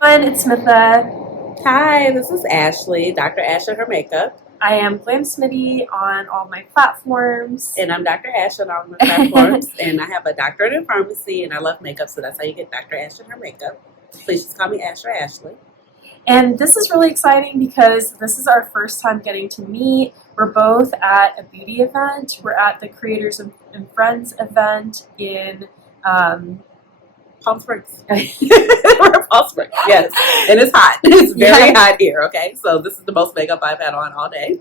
It's Smitha. Hi, this is Ashley, Dr. Ash and her makeup. I am Glam Smitty on all my platforms. And I'm Dr. Ash on all my platforms. And I have a doctorate in pharmacy and I love makeup, so that's how you get Dr. Ash and her makeup. Please just call me Ash or Ashley. And this is really exciting because this is our first time getting to meet. We're both at a beauty event. We're at the Creators and Friends event in Palm Springs. We're Palm Springs, yes. And it's hot. It's very hot here, okay? So this is the most makeup I've had on all day.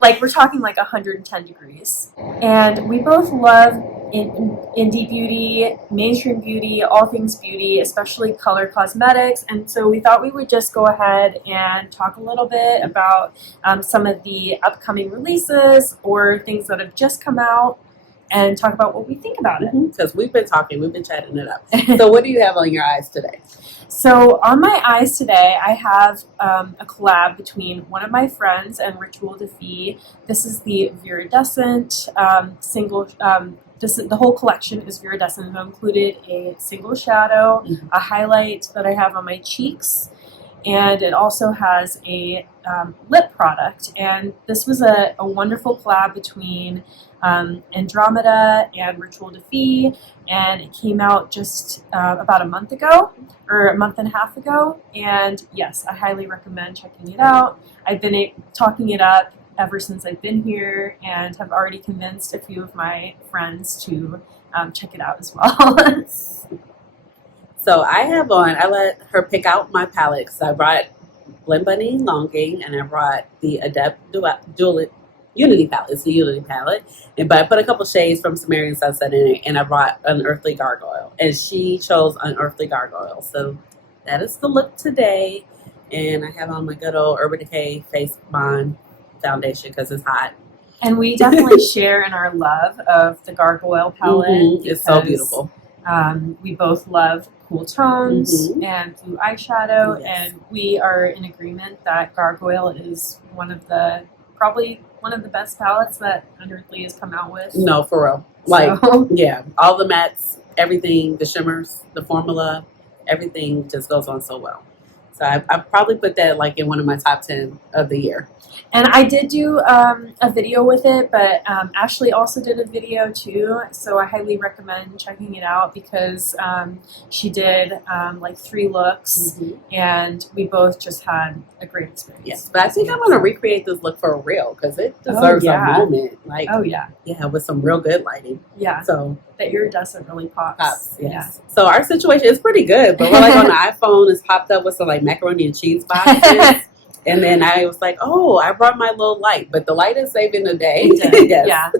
Like, we're talking like 110 degrees. And we both love indie beauty, mainstream beauty, all things beauty, especially color cosmetics. And so we thought we would just go ahead and talk a little bit about some of the upcoming releases or things that have just come out, and talk about what we think about it. Because we've been chatting it up. So what do you have on your eyes today? So on my eyes today, I have a collab between one of my friends and Ritual de Fille. This is the Viridescent single. The whole collection is Viridescent. I've included a single shadow, a highlight that I have on my cheeks, and it also has a lip product. And this was a wonderful collab between Andromeda and Ritual de Fille, and it came out just about a month ago, or a month and a half ago, and yes, I highly recommend checking it out. I've been talking it up ever since I've been here, and have already convinced a few of my friends to check it out as well. So I let her pick out my palette, because I brought Blend Bunny Longing, and I brought the Adept Unity palette. It's the Unity palette. But I put a couple shades from Sumerian Sunset in it, and I brought Unearthly Gargoyle. And she chose Unearthly Gargoyle. So that is the look today. And I have on my good old Urban Decay Face Bond foundation because it's hot. And we definitely share in our love of the Gargoyle palette. It's so beautiful. We both love cool tones and blue eyeshadow, and we are in agreement that Gargoyle is probably one of the best palettes that Unearthly has come out with. No, for real. Yeah, all the mattes, everything, the shimmers, the formula, everything just goes on so well. So I probably put that like in one of my top 10 of the year. And I did do a video with it, but Ashley also did a video too, so I highly recommend checking it out because she did like 3 looks, and we both just had a great experience. Yes, but I think I'm going to recreate this look for real because it deserves a moment. Like, yeah, with some real good lighting. Yeah, so the iridescent really pops. Yes. Yeah. So our situation is pretty good, but we're like on the iPhone, it's popped up with some like macaroni and cheese boxes. And then I was like, oh, I brought my little light, but the light is saving the day. Yes. Yeah.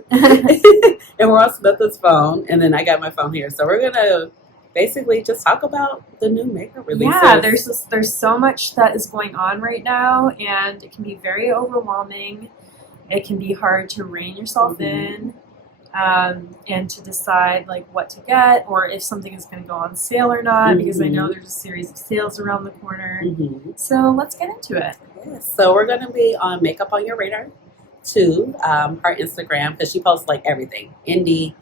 And we're on Smitha's phone, and then I got my phone here. So we're going to basically just talk about the new makeup releases. Yeah, there's so much that is going on right now, and it can be very overwhelming. It can be hard to rein yourself in. And to decide like what to get, or if something is going to go on sale or not, because I know there's a series of sales around the corner. So let's get into it. Yes. So we're going to be on Makeup on Your Radar to her Instagram, because she posts like everything, indie,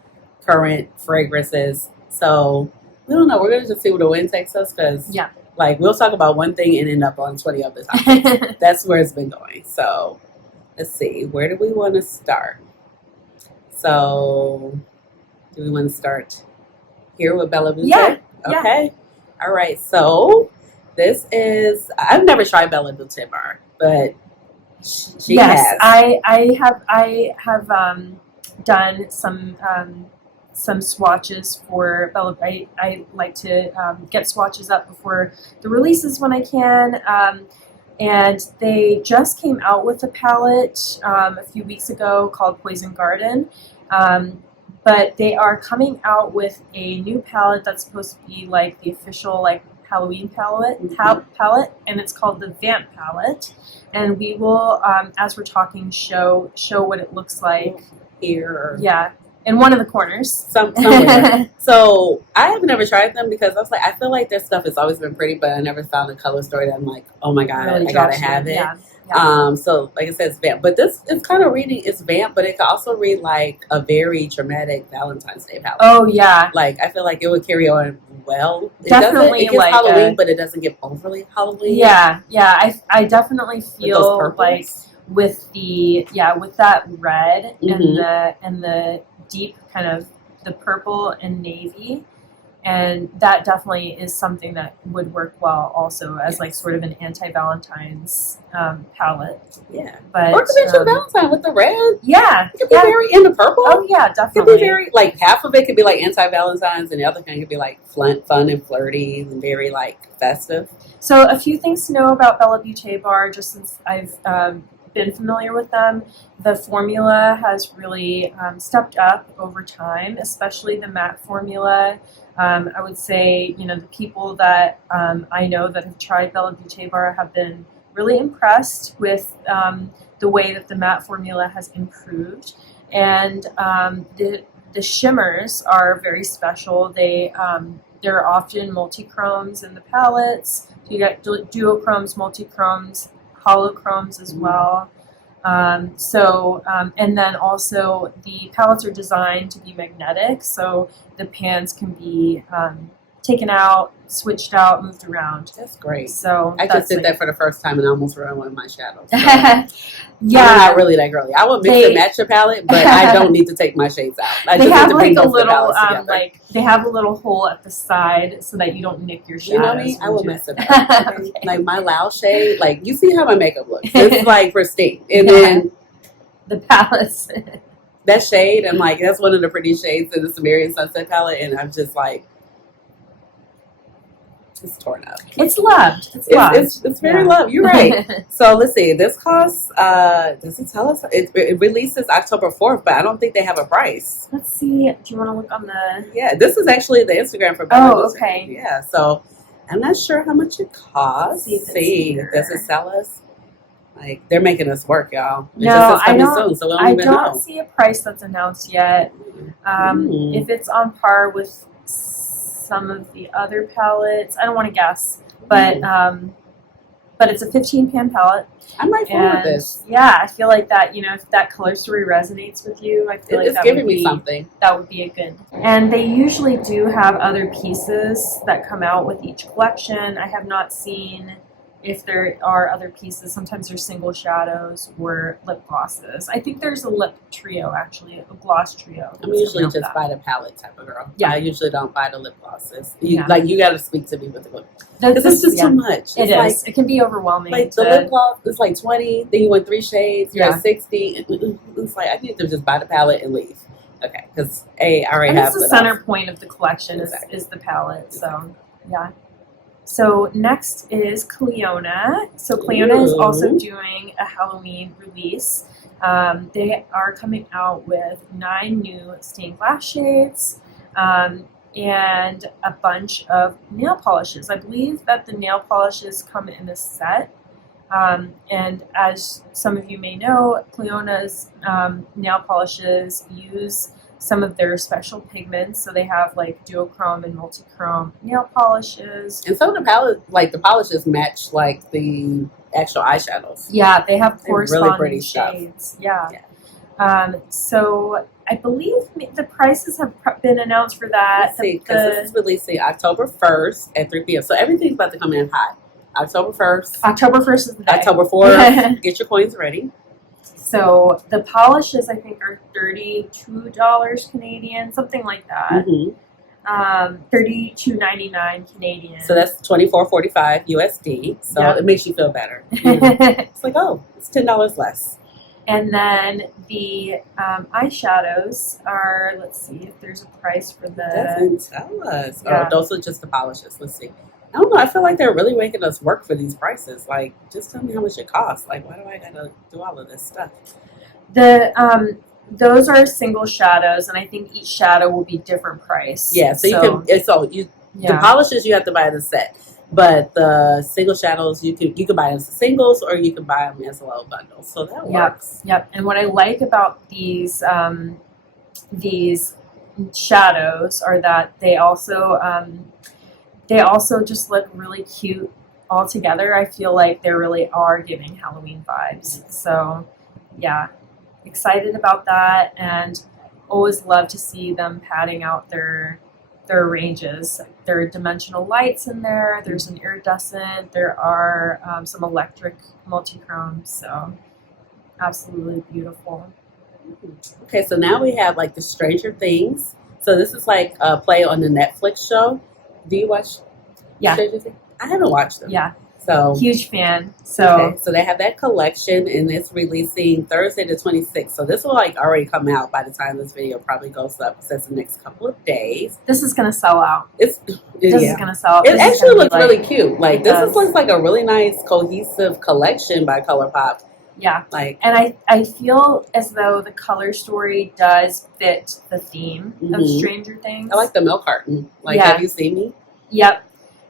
current, fragrances. So we don't know. We're going to just see where the wind takes us, because like we'll talk about one thing and end up on 20 other topics. That's where it's been going. So let's see. Where do we want to start? So, do we want to start here with Bella Beauty? Yeah. Okay. All right. So, this is, I've never tried Bella Beautebar, but she has. I have done some swatches for Bella. I like to get swatches up before the releases when I can. And they just came out with a palette a few weeks ago called Poison Garden. But they are coming out with a new palette that's supposed to be like the official like Halloween palette, and it's called the Vamp palette. And we will, as we're talking, show what it looks like here. Yeah. In one of the corners. Somewhere. So I have never tried them because I was like, I feel like their stuff has always been pretty, but I never found a color story that I'm like, oh my God, really I gotta have it. Yeah. So like I said, it's vamp, but this it's kind of reading. It's vamp, but it can also read like a very dramatic Valentine's Day palette. Oh yeah, Like I feel like it would carry on well. Definitely, It gets like Halloween, but it doesn't get overly Halloween. yeah. I definitely With those feel purples. like with that red Mhm. and the deep kind of the purple and navy, and that definitely is something that would work well also as like Yes. sort of an anti-Valentine's palette. Yeah. But Or it could be true Valentine with the red. yeah, It could be very in the purple. oh yeah, It could definitely. be very like half of it could be like anti-Valentine's, and the other thing could be like fun and flirty and very like festive. So a few things to know about Bella Beautebar, just since I've been familiar with them. The formula has really stepped up over time, especially the matte formula. I would say, the people that I know that have tried Bella Beautebar have been really impressed with the way that the matte formula has improved. And the shimmers are very special. They're often multi-chromes in the palettes. So you got duochromes, multi-chromes, holochromes as well. And then also the palettes are designed to be magnetic, so the pans can be taken out, switched out, moved around. That's great. So I just did that for the first time and I almost ruined one of my shadows. So. Yeah, I'm not really that girly. I will mix and match your palette, but I don't need to take my shades out. I they just have need to bring like a both the little palettes together. they have a little hole at the side so that you don't nick your shadows. You know me? I will mess it up. Okay? Like my loud shade, like you see how my makeup looks. It's like pristine. And then the palettes. that shade, I'm like, that's one of the pretty shades in the Sumerian Sunset palette, and I'm just like, it's torn up. It's loved. It's loved. It's very loved. You're right. So let's see. This costs. Does it tell us? It releases October 4th, but I don't think they have a price. Let's see. Do you want to look on the? Yeah, this is actually the Instagram for Bella. Oh, okay. Yeah, so I'm not sure how much it costs. Let's see. Does it sell us? Like they're making us work, y'all. It No, just is I coming don't. soon, so we don't I even don't know. see a price that's announced yet. If it's on par with some of the other palettes, I don't want to guess, but it's a 15 pan palette. I might fall with this. Yeah, I feel like that. If that color story resonates with you, I feel like It's giving me something. That would be a good. And they usually do have other pieces that come out with each collection. I have not seen if there are other pieces. Sometimes there's single shadows or lip glosses. I think there's a lip trio, actually, a gloss trio. I'm usually just buy the palette type of girl. Yeah. I usually don't buy the lip glosses. You got to speak to me with the lip. This is just too much. It is. It can be overwhelming. Like the lip gloss is like 20, then you want 3 shades, you're at 60. It's like, I need to just buy the palette and leave. Okay, because I already have the center point of the collection is the palette. So, yeah. So next is Clionadh. So Clionadh is also doing a Halloween release. They are coming out with 9 new stained glass shades and a bunch of nail polishes. I believe that the nail polishes come in a set. And as some of you may know, Clionadh's nail polishes use some of their special pigments, so they have like duochrome and multichrome nail polishes. And some of the polishes match like the actual eyeshadows. Yeah, they have corresponding really pretty shades. stuff. Yeah. So I believe the prices have been announced for that. Let's see, because this is releasing October 1st at 3 p.m. So everything's about to come in hot. October 1st. October 1st is the day. October 4th. Get your coins ready. So the polishes, I think, are $32 Canadian, something like that. $32.99 Canadian. So that's $24.45 USD. So it makes you feel better. It's like, oh, it's $10 less. And then the eyeshadows are, let's see if there's a price for the... It doesn't tell us. Yeah. Oh, those are just the polishes. Let's see. I don't know. I feel like they're really making us work for these prices. Like, just tell me how much it costs. Like, why do I gotta do all of this stuff? Those are single shadows, and I think each shadow will be different price. Yeah, so the polishes you have to buy the set, but the single shadows you can buy them as singles or you can buy them as a little bundle. So that works. Yep. And what I like about these shadows are that they also just look really cute all together, I feel like they really are giving Halloween vibes. So yeah, excited about that, and always love to see them padding out their ranges. There are dimensional lights in there. There's an iridescent. There are some electric multi-chromes. So absolutely beautiful. Okay, so now we have like the Stranger Things. So this is like a play on the Netflix show. Do you watch Yeah. Stranger Things? I haven't watched them. Yeah. So huge fan. So so they have that collection, and it's releasing Thursday the 26th. So this will like already come out by the time this video probably goes up. It says the next couple of days. this is gonna sell out. This is gonna sell out. It This is actually gonna be looks like- really cute. Like It this does. looks like a really nice cohesive collection by Colourpop. Yeah. Like, And I feel as though the color story does fit the theme of Mhm. Stranger Things. I like the milk carton. Like, Yeah. have you seen me? Yep.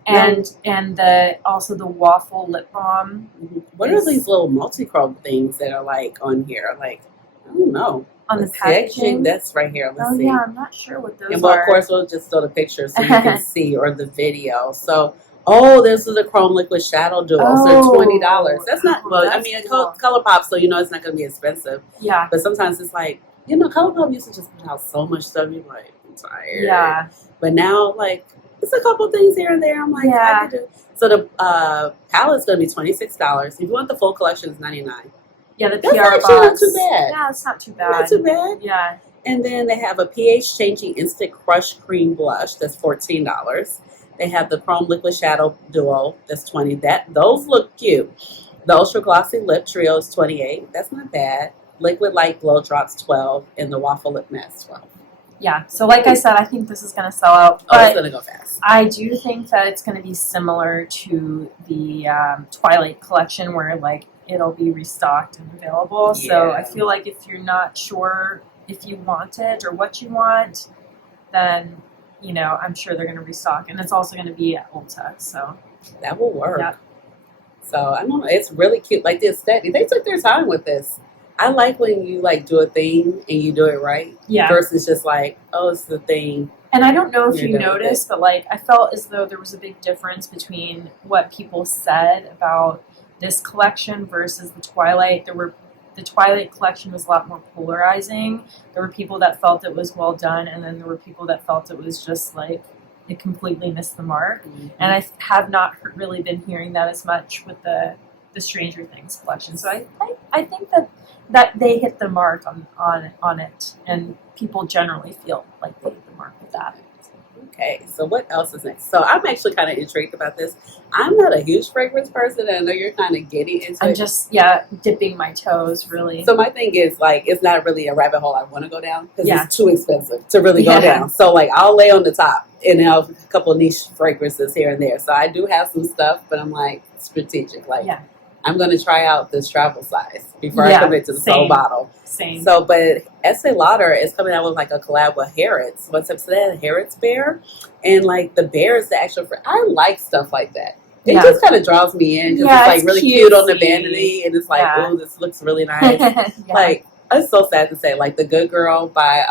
And the also the waffle lip balm What are these little multi-chrome things that are like on here? Like, I don't know. on the Let's see. Actually, packaging. that's right here. Let's Oh see. yeah, I'm not sure what those And well, are. of course, we'll just throw the picture so you can see, or the video. So, this is a Chrome Liquid Shadow Duo. So $20. That's not. Oh, Well, I that's mean, cool. Colourpop, so you know it's not going to be expensive. Yeah. But sometimes it's like, Colourpop used to just put out so much stuff. You're like, I'm tired. Yeah. But now, like, it's a couple things here and there. I'm like, Yeah. I could do. So the palette's going to be $26. If you want the full collection, it's $99. Yeah, the That's PR actually not box. too bad. Yeah, it's not too bad. Not too bad. Yeah. And then they have a pH changing instant crush cream blush that's $14. They have the Chrome Liquid Shadow Duo that's $20. Those look cute. The Ultra Glossy Lip Trio is $28. That's not bad. Liquid Light Glow Drops $12, and the Waffle Lip Mask $12. Yeah. So like I said, I think this is gonna sell out. Oh, it's But gonna go fast. I do think that it's going to be similar to the Twilight collection, where like it'll be restocked and available. So I Yeah. feel like if you're not sure if you want it or what you want, then I'm sure they're going to restock, and it's also going to be at Ulta. So That will work. Yeah. So I don't know. It's really cute. Like the aesthetic, they took their time with this. I like when you like do a thing and you do it right. yeah. Versus just like, oh, it's the thing. And I don't know if You're you done with noticed, but like I felt as though there was a big difference between what people said about this collection versus the Twilight. The Twilight collection was a lot more polarizing. There were people that felt it was well done, and then there were people that felt it was just like it completely missed the mark. And I have not really been hearing that as much with the Stranger Things collection. So I think that they hit the mark on it, and people generally feel like they hit the mark with that. Okay, so what else is next? So I'm actually kind of intrigued about this. I'm not a huge fragrance person, and I know you're kind of getting into I'm it. just dipping my toes really. So my thing is like, it's not really a rabbit hole I want to go down because Yeah. it's too expensive to really go Yeah. down. So like, I'll lay on the top and have a couple of niche fragrances here and there. So I do have some stuff, but I'm like strategic. Like, Yeah. I'm going to try out this travel size before Yeah, I commit to the whole same. bottle. Same. So, but Estee Lauder is coming out with like a collab with Harrods. What's up to that? Harrods bear, and like the bear is the actual. I like stuff like that. It Yeah. just kind of draws me in because Yeah, it's like it's really cute on the cutesy. vanity, and it's like, Yeah. oh, this looks really nice. Yeah. Like, it's so sad to say, like the Good Girl by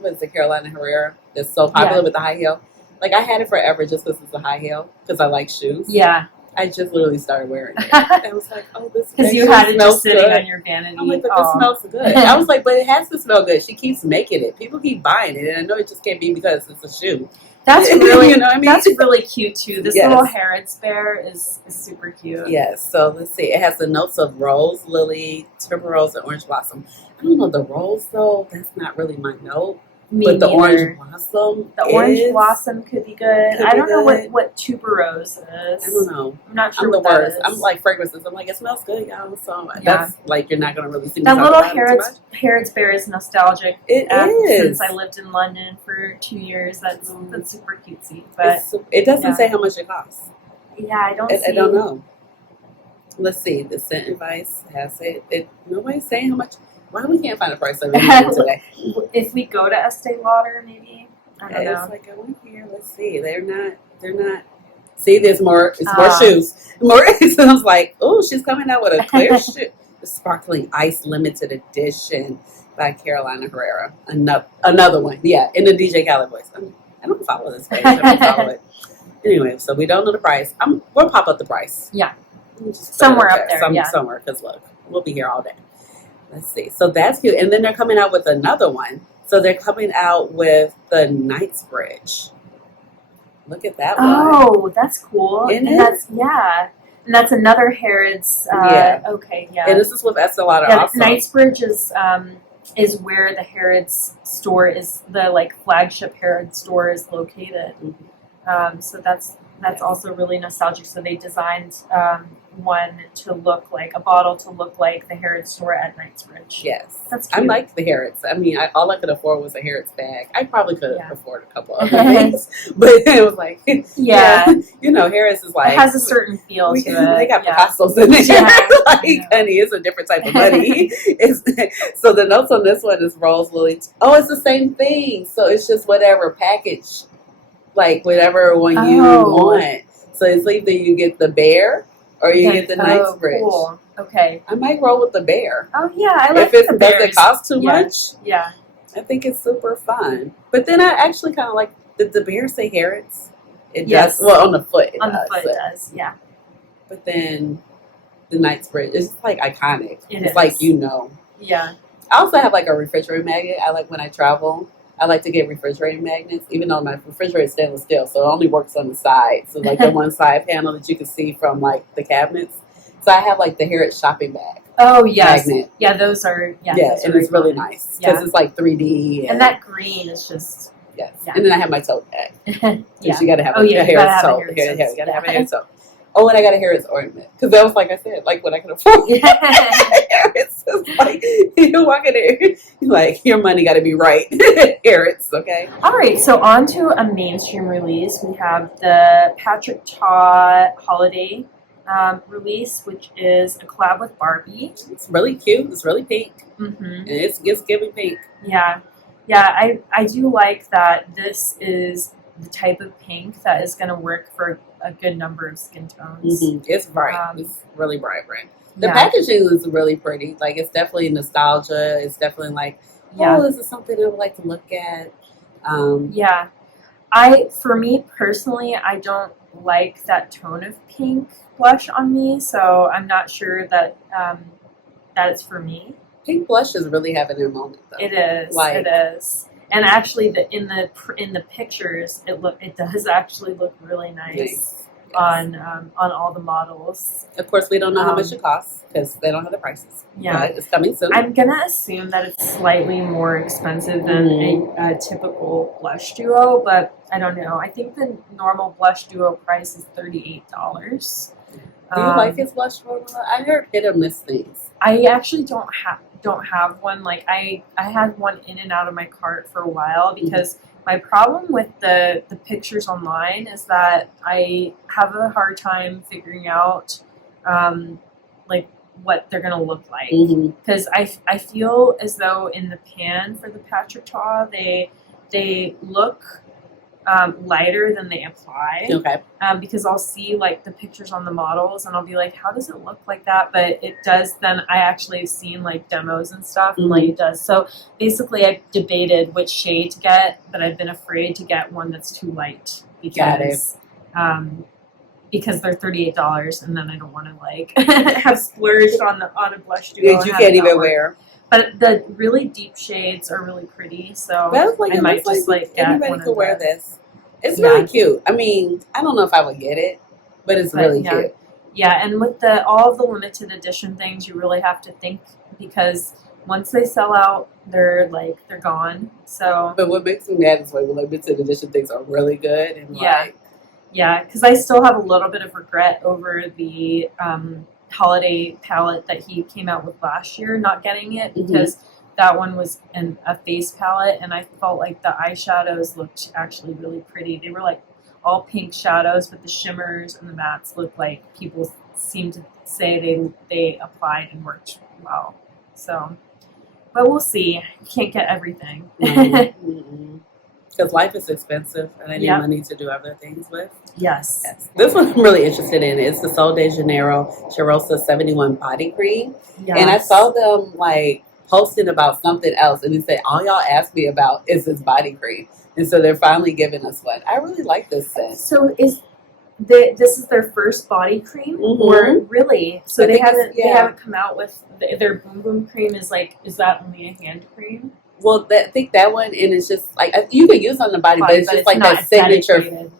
what is it, Carolina Herrera? That's so popular Yeah. with the high heel. Like I had it forever just because it's a high heel because I like shoes. Yeah. I just literally started wearing it. I was like, oh, this Because you actually had it smells just sitting good. on your vanity. I'm like, but this Aw. smells good. I was like, but it has to smell good. She keeps making it. People keep buying it, and I know it just can't be because it's a shoe. That's really You know what I mean? That's really cute too. This Yes. little Harrods bear is super cute. Yes. So let's see. It has the notes of rose, lily, tuberose, and orange blossom. I don't know the rose though. That's not really my note. Me But the neither. orange blossom. The orange is- blossom could be good. Could I be don't know good. what tuberose is. I don't know. I'm not sure I'm the what that worst. is. I'm like fragrances. I'm like, it smells good, y'all. So Yeah. that's like you're not gonna really see me that talk little about it too much. Harrods bear is nostalgic. It is. Since I lived in London for 2 years, that's super cutesy. But It doesn't yeah. say how much it costs. yeah, I don't. I don't know. Let's see. The scent advice has it. Nobody's saying how much. Why we can't find a price of anything today? If we go to Estee Lauder, maybe I don't know. It's like I went here. Let's see. They're not. See, there's more. It's more shoes. More. It sounds like, oh, she's coming out with a clear shoe. The Sparkling Ice Limited Edition by Carolina Herrera. Another one. Yeah, in the DJ Khaled voice. I don't follow this page. I don't follow it. Anyway, so we don't know the price. We'll pop up the price. Yeah. We'll just put it Somewhere up there, yeah. Somewhere, because look, we'll be here all day. Let's see. So that's cute. And then they're coming out with another one. So they're coming out with the Knightsbridge. Look at that one. Oh, that's cool. Isn't And it? that's, yeah. And that's another Harrods. Yeah. Okay, yeah. And this is with Estee Lauder Yeah, also. Knightsbridge is where the Harrods store is, the like flagship Harrods store is located. So that's also really nostalgic. So they designed one to look like a bottle to look like the Harrods store at Knightsbridge. Yes. That's I cute. like the Harrods. I mean, all I could afford was a Harrods bag. I probably could Yeah. afford a couple other things. But it was like, Yeah. you know, Harrods is like. It has a certain feel to it. They got Yeah. Picassos in there. Yeah. Like, honey, it's a different type of money. So the notes on this one is Rose Lily. Oh, it's the same thing. So it's just whatever package, like whatever one you want. So it's either you get the bear or you get the Knightsbridge. Cool. Okay. I might roll with the bear. Oh yeah, I like If it the doesn't bears. cost too Yeah. much, Yeah. I think it's super fun. But then I actually kind of like, did the bear say Harrods? It Yes. does. Well, on the foot. On the foot it does. Yeah. But then the Knightsbridge is like iconic. It it's is. like, you know. Yeah. I also have like a refrigerator magnet. I like when I travel. I like to get refrigerator magnets, even though my refrigerator is stainless steel, so it only works on the side. So like the one side panel that you can see from like the cabinets. So I have like the Harrods shopping bag. Oh yes. Magnet. Yeah, those are. Yeah. Yeah, those and are it's really iconic. nice because it's like 3D. And that green is just. Yes. Yeah. And then I have my tote bag. Yeah. You got to have Oh, yeah, a you gotta Harrods have a tote. Harrods You tote. got to have a Harrods tote. Oh, and I got a Harrods ornament because that was like I said, like when I could afford. Harrods, it's like you walk in there, like your money got to be right. Harrods, okay. All right, so on to a mainstream release. We have the Patrick Ta Holiday release, which is a collab with Barbie. It's really cute. It's really pink, Mm-hmm. and it's giving pink. Yeah, I do like that. This is the type of pink that is going to work for a good number of skin tones. It's bright. It's really bright. The Yeah. packaging is really pretty. Like it's definitely nostalgia. It's definitely like, Yeah. oh, this is something I would like to look at. Yeah, for me personally, I don't like that tone of pink blush on me, so I'm not sure that that it's for me. Pink blush is really having their moment, though. It is. Like- It is. And actually, in the pictures, it does actually look really nice Nice. on all the models. Of course, we don't know how much it costs because they don't have the prices. Yeah. But it's coming soon. I'm gonna assume that it's slightly more expensive than a typical blush duo, but I don't know. I think the normal blush duo price is $38. Do you like his blush formula? I heard hit or miss things. I actually don't have one. Like I had one in and out of my cart for a while because my problem with the pictures online is that I have a hard time figuring out like what they're gonna look like, because I feel as though in the pan for the Patrick Ta they look lighter than they apply. Okay. Because I'll see like the pictures on the models and I'll be like, how does it look like that? But it does. Then I actually have seen like demos and stuff, and like it does. So basically, I've debated which shade to get, but I've been afraid to get one that's too light because they're $38, and then I don't want to like have splurged on a blush duo. You can't even wear. But the really deep shades are really pretty, so I might just like get anybody one could of wear the- this. It's really cute. I mean, I don't know if I would get it, but it's really cute. Yeah, and with all of the limited edition things, you really have to think, because once they sell out, they're gone. So But what makes me mad is when limited edition things are really good and yeah, because I still have a little bit of regret over the holiday palette that he came out with last year, not getting it, because that one was a face palette, and I felt like the eyeshadows looked actually really pretty. They were like all pink shadows, but the shimmers and the mattes looked like people seem to say they applied and worked well. So, but we'll see. You can't get everything. Because life is expensive, and I need money to do other things with. Yes. This one I'm really interested in. It's the Sol de Janeiro Cheirosa 71 body cream. Yes. And I saw them like posting about something else, and they said, all y'all asked me about is this body cream. And so they're finally giving us one. I really like this scent. So This is their first body cream, or really? So I they think they haven't come out with their Boom Boom cream. Is that only a hand cream? Well, I think that one, and it's just like you can use on the body, but it's just like not that signature dedicated.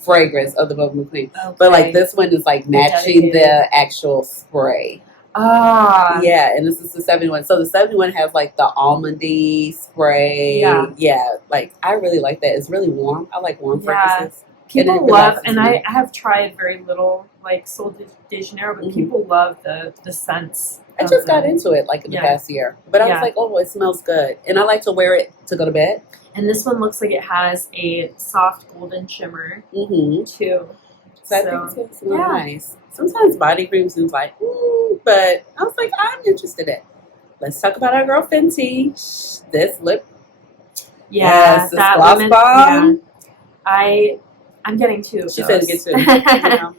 fragrance of the Boom Boom cream. Okay. But like this one is like matching the actual spray. Ah. Yeah, and this is the 71. So the 71 has like the almondy spray. Yeah, like I really like that. It's really warm. I like warm fragrances. People love, and I have tried very little like Sol de Janeiro, but people love the scents. I just got into it like in the past year, but I was like, oh, it smells good, and I like to wear it to go to bed. And this one looks like it has a soft golden shimmer too. So I think it's really nice. Sometimes body cream seems like, but I was like, I'm interested in it. Let's talk about our girl Fenty. This lip, this gloss bomb. I'm getting two of She those. said get two.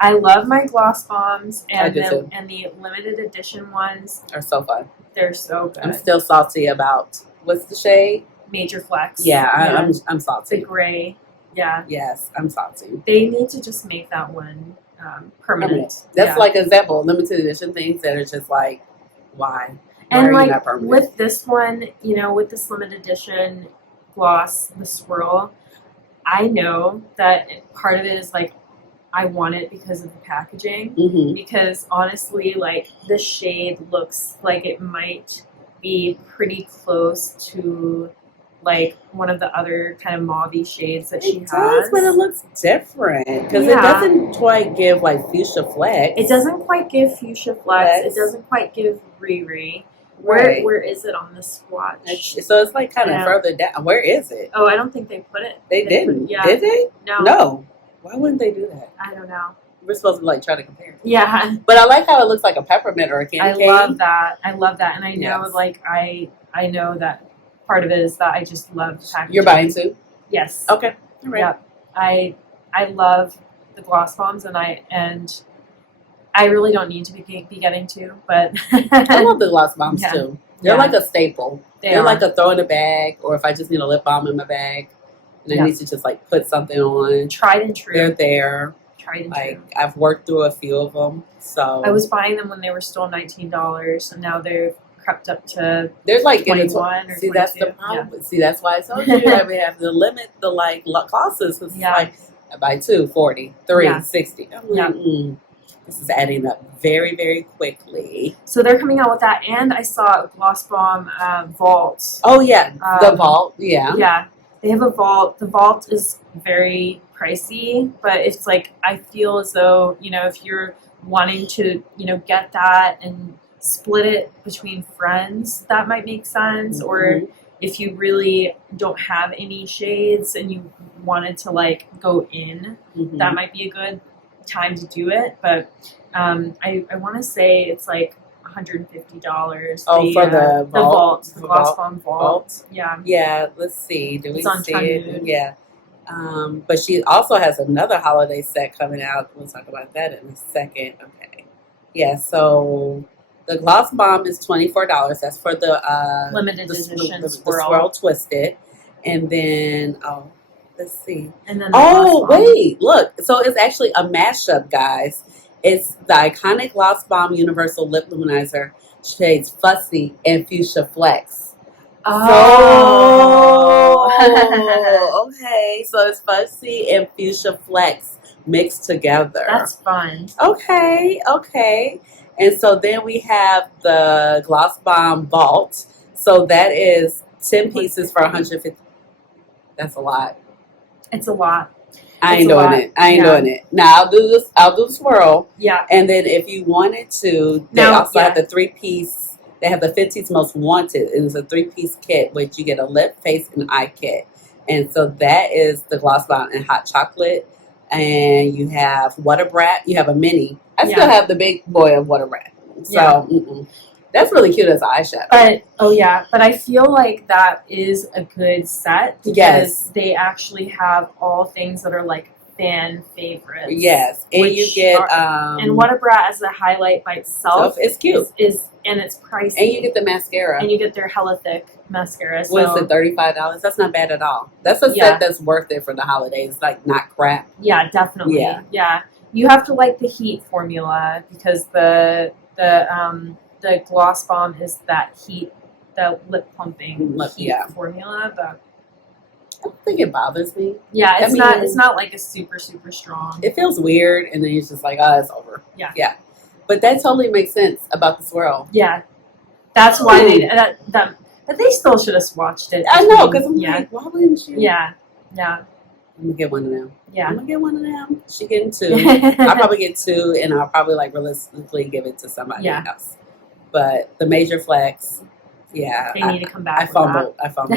I love my gloss bombs, and the limited edition ones are so fun. They're so good. I'm still salty about what's the shade? Major Flex. Yeah, I'm salty. The gray. Yeah. Yes, I'm salty. They need to just make that one permanent. That's like an example, limited edition things that are just like, why? And like with this one, with this limited edition gloss, the swirl, I know that part of it is like I want it because of the packaging. Because honestly, like this shade looks like it might be pretty close to like one of the other kind of mauve-y shades that she has. It does, but it looks different because it doesn't quite give like fuchsia flex. It doesn't quite give fuchsia flex. It doesn't quite give Riri. Where is it on the swatch? So it's like kind of further down. Where is it? Oh, I don't think they put it. They didn't. Did they? No. Why wouldn't they do that? I don't know. We're supposed to like try to compare. Yeah. But I like how it looks like a peppermint or a candy cane. I love that. And I know like I know that part of it is that I just love the packaging. You're buying too? Yes. Okay. All right. Yep. I love the gloss bombs, and I really don't need to be getting two, but I love the gloss bombs too. They're like a staple. They're like a throw in a bag, or if I just need a lip balm in my bag and I need to just like put something on. Tried and true. They're there. Tried and true. True. I've worked through a few of them. So I was buying them when they were still $19, and now they've crept up to there's like 21 or 22. That's the problem. Yeah. See, that's why I told you that we have to limit the like costs. Because like I buy 2, 40, 3, 60. I'm like, this is adding up very, very quickly. So they're coming out with that, and I saw Gloss Bomb Vault. Oh yeah, the Vault. Yeah, yeah. They have a Vault. The Vault is very pricey, but it's like I feel as though if you're wanting to get that and split it between friends, that might make sense. Or if you really don't have any shades and you wanted to like go in, that might be a good time to do it. But I want to say it's like $150. Oh, for the Vault, the Gloss Bomb Vault. Yeah. Let's see. Do we see it? Nude. Yeah. But she also has another holiday set coming out. We'll talk about that in a second. Okay. Yeah. So the Gloss Bomb is $24. That's for the limited edition the Swirl Twisted, and then let's see. And then wait, look. So it's actually a mashup, guys. It's the iconic Gloss Bomb Universal Lip Luminizer shades Fussy and Fuchsia Flex. Oh. Okay. So it's Fussy and Fuchsia Flex mixed together. That's fun. Okay. And so then we have the Gloss Bomb Vault. So that is 10 pieces for $150. That's a lot. It's a lot. I ain't doing it. Now I'll do this. I'll do the swirl. Yeah. And then if you wanted to, they also have the 3-piece. They have the Fenty's Most Wanted. It's a 3-piece kit, which you get a lip, face, and eye kit. And so that is the Gloss Bomb and Hot Chocolate. And you have Water Brat. You have a mini. I still have the big boy of Water Brat. So that's really cute as an eyeshadow. But I feel like that is a good set because they actually have all things that are like fan favorites. Yes, and which you get and Beautebar as a highlight by itself it's cute. Is and it's pricey. And you get the mascara. And you get their hella thick mascara. So. What is it, $35? That's not bad at all. That's a set that's worth it for the holidays. Like, not crap. Yeah, definitely. Yeah. You have to like the heat formula because the gloss bomb is that heat, the lip plumping heat formula. But I don't think it bothers me. Yeah, it's not like a super, super strong. It feels weird, and then it's just like, oh, it's over. Yeah. But that totally makes sense about the swirl. Yeah. That's why but they still should have swatched it. I know, because I'm like, why wouldn't you? Yeah. I'm going to get one of them. Yeah. I'm going to get one of them. She getting 2. I'll probably get 2, and I'll probably, like, realistically give it to somebody else. But the major flex, they need to come back. I fumbled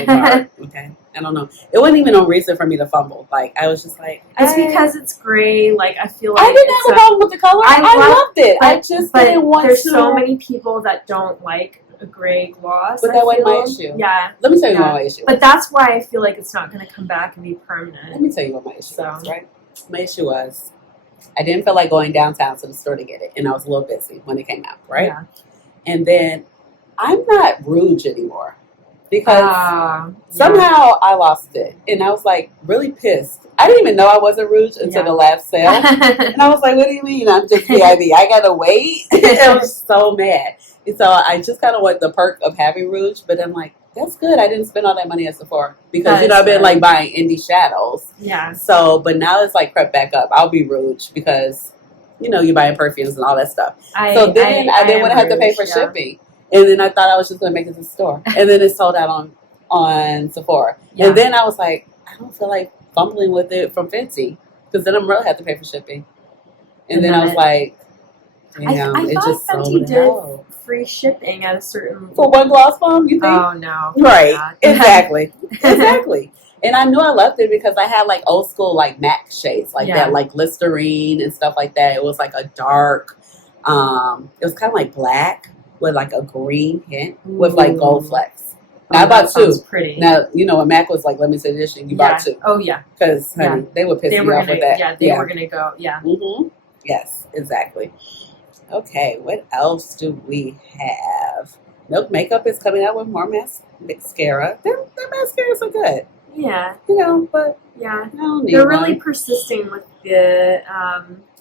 hard. Okay. I don't know. It wasn't even no reason for me to fumble. Like, I was just like, it's because it's gray. Like, I feel like I didn't have a problem with the color. I loved it. I just didn't want to. There's so many people that don't like a gray gloss. But that wasn't my issue. Yeah. Let me tell you what my issue was. But that's why I feel like it's not going to come back and be permanent. Let me tell you what my issue was, right? My issue was I didn't feel like going downtown to the store to get it. And I was a little busy when it came out, right? Yeah. And then I'm not Rouge anymore. Because somehow I lost it. And I was like really pissed. I didn't even know I wasn't Rouge until the last sale. And I was like, what do you mean I'm just VIB? I got to wait? I was so mad. And so I just kind of want the perk of having Rouge. But I'm like, that's good. I didn't spend all that money at Sephora. Because, I've been like buying indie shadows. Yeah. So, but now it's like crept back up. I'll be Rouge because, you're buying perfumes and all that stuff. So then I didn't want to have to pay for shipping. And then I thought I was just going to make it to the store. And then it sold out on Sephora. Yeah. And then I was like, I don't feel like fumbling with it from Fenty. Because then I'm really have to pay for shipping. And then I was like, damn, I it thought just Fenty sold out. did free shipping at a certain... For one gloss bomb, you think? Oh, no. Right. Exactly. Exactly. And I knew I loved it because I had like old school like MAC shades like that, like Listerine and stuff like that. It was like a dark, it was kind of like black with like a green hint with like gold flecks. Now I bought 2. Pretty. Now, when MAC was like limited edition, you bought 2. Oh, yeah. Because, honey, they would piss me off with that. Yeah, they were going to go, Mm-hmm. Yes, exactly. Okay, what else do we have? Milk Makeup is coming out with more mascara. Their mascaras are good. Yeah. But I don't need they're really persisting with the...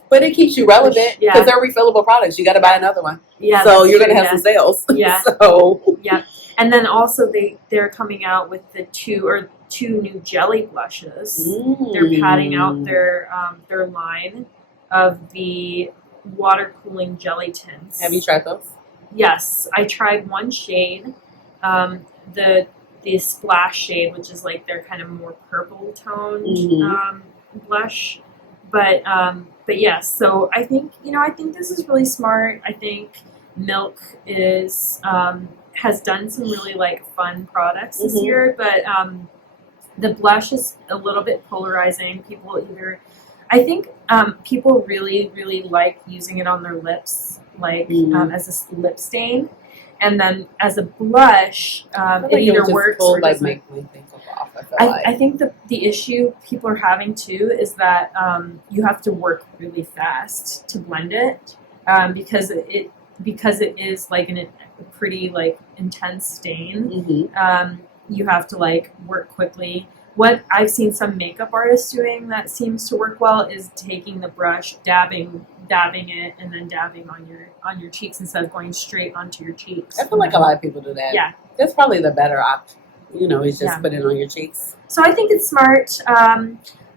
but it keeps you relevant because they're refillable products. You got to buy another one. Yeah. So you're going to have some sales. Yeah. Yeah. And then also they're coming out with the 2 new jelly blushes. They're padding out their line of the water cooling jelly tints. Have you tried those? Yes, I tried one shade, the splash shade, which is like their kind of more purple toned blush. But yes, so I think this is really smart. I think Milk is has done some really like fun products this year, but the blush is a little bit polarizing. I think people really, really like using it on their lips, like as a lip stain, and then as a blush, it either works or doesn't. Make me think of off. I think the issue people are having too is that you have to work really fast to blend it because it is like a pretty like intense stain. You have to like work quickly. What I've seen some makeup artists doing that seems to work well is taking the brush, dabbing it, and then dabbing on your cheeks instead of going straight onto your cheeks. I feel like a lot of people do that. Yeah, that's probably the better option. Is just put it on your cheeks. So I think it's smart.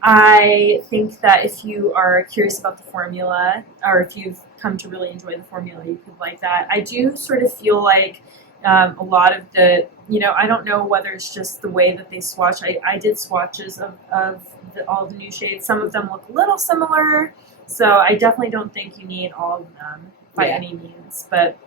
I think that if you are curious about the formula, or if you've come to really enjoy the formula, you could like that. I do sort of feel like a lot of the, I don't know whether it's just the way that they swatch. I did swatches of all the new shades. Some of them look a little similar, so I definitely don't think you need all of them by any means, but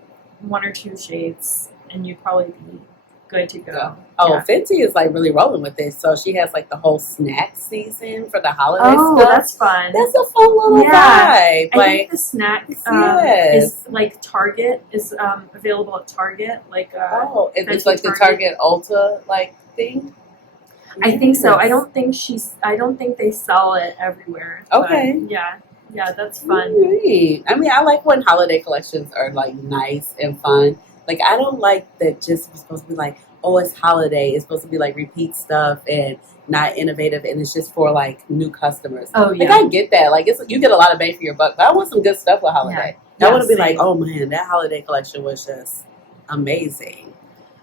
1 or 2 shades, and you'd probably be good to go. Oh, Fenty is like really rolling with this. So she has like the whole snack season for the holidays. Oh, stuff. That's fun. That's a fun little vibe. I think the snack is like Target is available at Target. Like it's like the Target Ulta like thing. I think so. Yes. I don't think they sell it everywhere. But Okay. yeah, that's fun. Right. I mean, I like when holiday collections are like nice and fun. Like, I don't like that just it's supposed to be like, oh, it's holiday. It's supposed to be like repeat stuff and not innovative, and it's just for like new customers. Oh Like, yeah, I get that. Like, you get a lot of bang for your buck, but I want some good stuff with holiday. Yeah. I want to be like, same. oh man, that holiday collection was just amazing.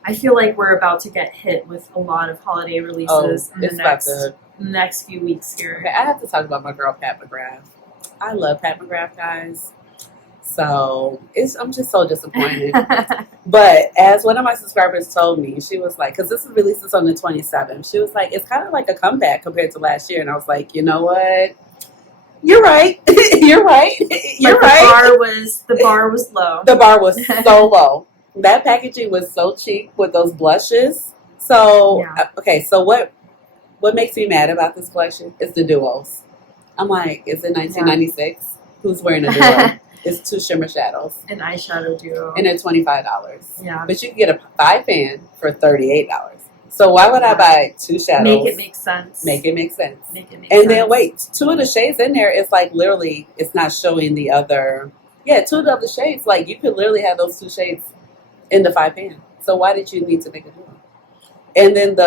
I feel like we're about to get hit with a lot of holiday releases in the It's about to. next few weeks here. Okay, I have to talk about my girl Pat McGrath. I love Pat McGrath, guys. So I'm just so disappointed. But as one of my subscribers told me, she was like, because this releases on the 27th, she was like, it's kind of like a comeback compared to last year. And I was like, you know what? You're right. You're right. You're right. The bar was low. The bar was so low. That packaging was so cheap with those blushes. So, Yeah. okay, so what makes me mad about this collection is the duos. I'm like, is it 1996? Who's wearing a duo? It's 2 shimmer shadows. An eyeshadow duo. And they're $25. Yeah. But you can get a 5-pan for $38. So why would I buy 2 shadows? Make it make sense. Make it make sense. Make it make And sense. then wait, 2 of the shades in there, it's like literally, it's not showing the other. Yeah, 2 of the other shades, like you could literally have those 2 shades in the 5-pan. So why did you need to make a duo? And then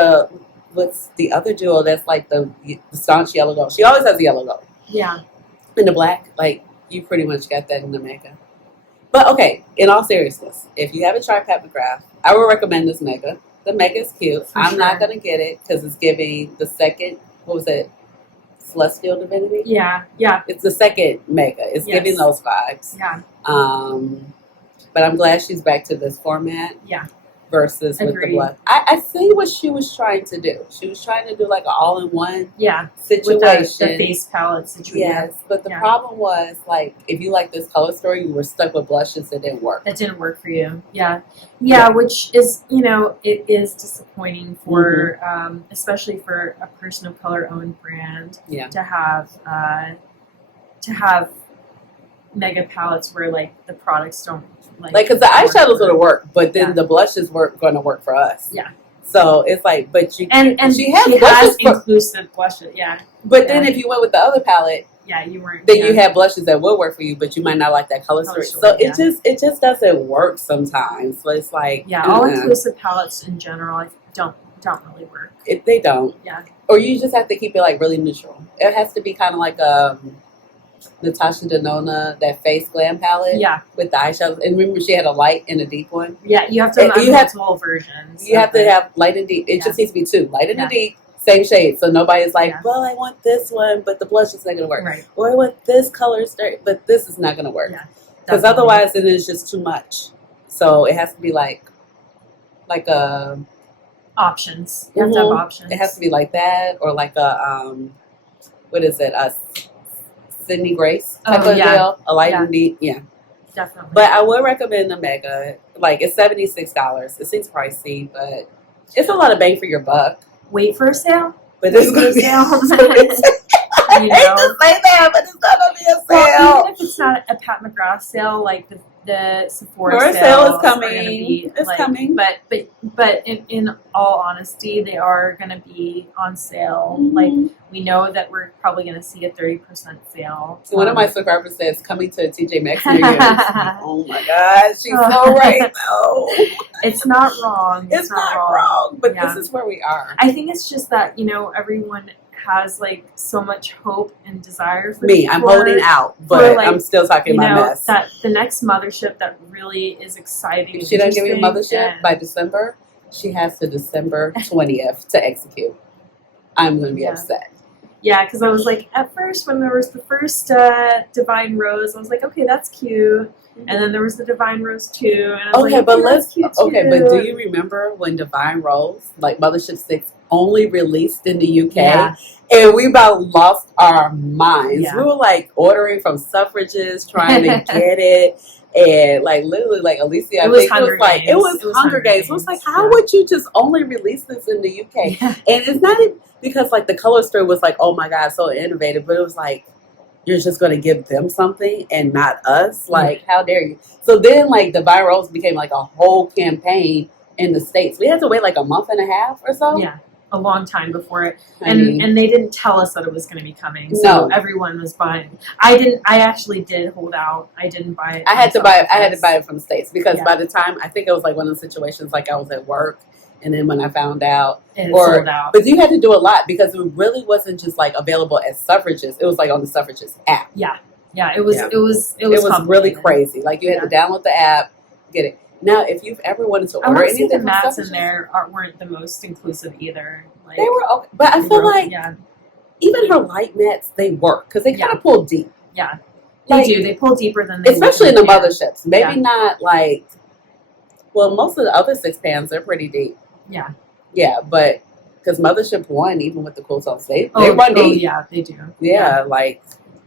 what's the other duo that's like the staunch yellow gold? She always has the yellow gold. Yeah. And the black, like you pretty much got that in the Mega. But okay, in all seriousness, if you haven't tried Pat McGrath, I would recommend this Mega. The Mega is cute. I'm not going to get it because it's giving the second, what was it? Celestial Divinity? Yeah. It's the second Mega. It's Yes. giving those vibes. Yeah. But I'm glad she's back to this format. Yeah. Versus with the Agreed. blush. I see what she was trying to do. She was trying to do like an all-in-one Yeah. situation. With the face palette situation. Yes, but the Yeah. problem was like if you like this color story, you were stuck with blushes that didn't work. That didn't work for you. Yeah, which is, it is disappointing for, especially for a person of color owned brand Yeah. to have mega palettes where like the products don't Like because the eyeshadows would have worked, but then the blushes weren't going to work for us. Yeah. So it's like, but you and she has has blushes inclusive blushes. Yeah. but then if you went with the other palette, Yeah, you weren't. then you had blushes that would work for you, but you might not like that color story. So yeah. it just doesn't work sometimes. So it's like all inclusive palettes in general don't really work. They don't. Yeah. Or you just have to keep it like really neutral. It has to be kind of like Natasha Denona, that face glam palette. Yeah. With the eyeshadows. And remember she had a light and a deep one. Yeah, you have to have multiple versions. You have to have light and deep. It just needs to be 2. Light and a deep, same shade. So nobody's like, well, I want this one, but the blush is not going to work. Right. Or I want this color straight, but this is not going to work. Yeah. Because otherwise it is just too much. So it has to be like a... Options. You have to have options. It has to be like that or like a, what is it? A Sydney Grace type of deal. A light and deep. Yeah. Definitely. But I would recommend the Mega. Like, it's $76. It seems pricey, but it's a lot of bang for your buck. Wait for a sale. But it's going to be I hate to say that, but it's going to be a sale. Well, even if it's not a Pat McGrath sale, like the Sephora sale is coming. It's coming. But in all honesty, they are going to be on sale. Mm-hmm. Like, we know that we're probably going to see a 30% sale. So one of my subscribers says, coming to a TJ Maxx near you. Oh my God, she's so right though. It's not wrong. It's not wrong, but this is where we are. I think it's just that, everyone has like so much hope and desire for me. I'm holding out, but I'm still talking my mess. That the next mothership that really is exciting. If she doesn't give me a mothership by December, she has to December 20th to execute. I'm going to be upset. Yeah, because I was like, at first, when there was the first Divine Rose, I was like, okay, that's cute. And then there was the Divine Rose 2. And I was like, but do you remember when Divine Rose, like Mothership 6, only released in the UK? Yeah. And we about lost our minds. Yeah. We were like ordering from suffrages, trying to get it. And like literally, like Alicia, it was Hunger Games. It was like, how would you just only release this in the UK? Yeah. And it's not because like the color story was like, oh my God, so innovative. But it was like, you're just going to give them something and not us? Like, how dare you? So then like Divine Rose became like a whole campaign in the States. We had to wait like a month and a half or so. Yeah. a long time before it, I mean, and they didn't tell us that it was going to be coming. So No. everyone was buying. I actually did hold out. I didn't buy it. I had to myself buy it because- from the States because Yeah. by the time, I think it was like one of those situations like I was at work and then when I found out, It had or- sold out. but you had to do a lot because it really wasn't just like available as Suffrages. It was like on the Suffrages app. Yeah, it was Yeah. it was It was really complicated. crazy. Like you had to download the app, get it. Now, if you've ever wanted to I order want to say anything the from mats in Suffrages, there weren't the most inclusive either. Like, they were okay. But I they feel were- like yeah, even her light mats, they work because they kind of pull deep. they Like, do. They pull deeper than they would especially in the pan. motherships. Maybe Yeah. not like, well, most of the other 6 pans, they're pretty deep. Yeah. Yeah, but because Mothership 1, even with the cool tones, they run deep. yeah, they do. Yeah, like,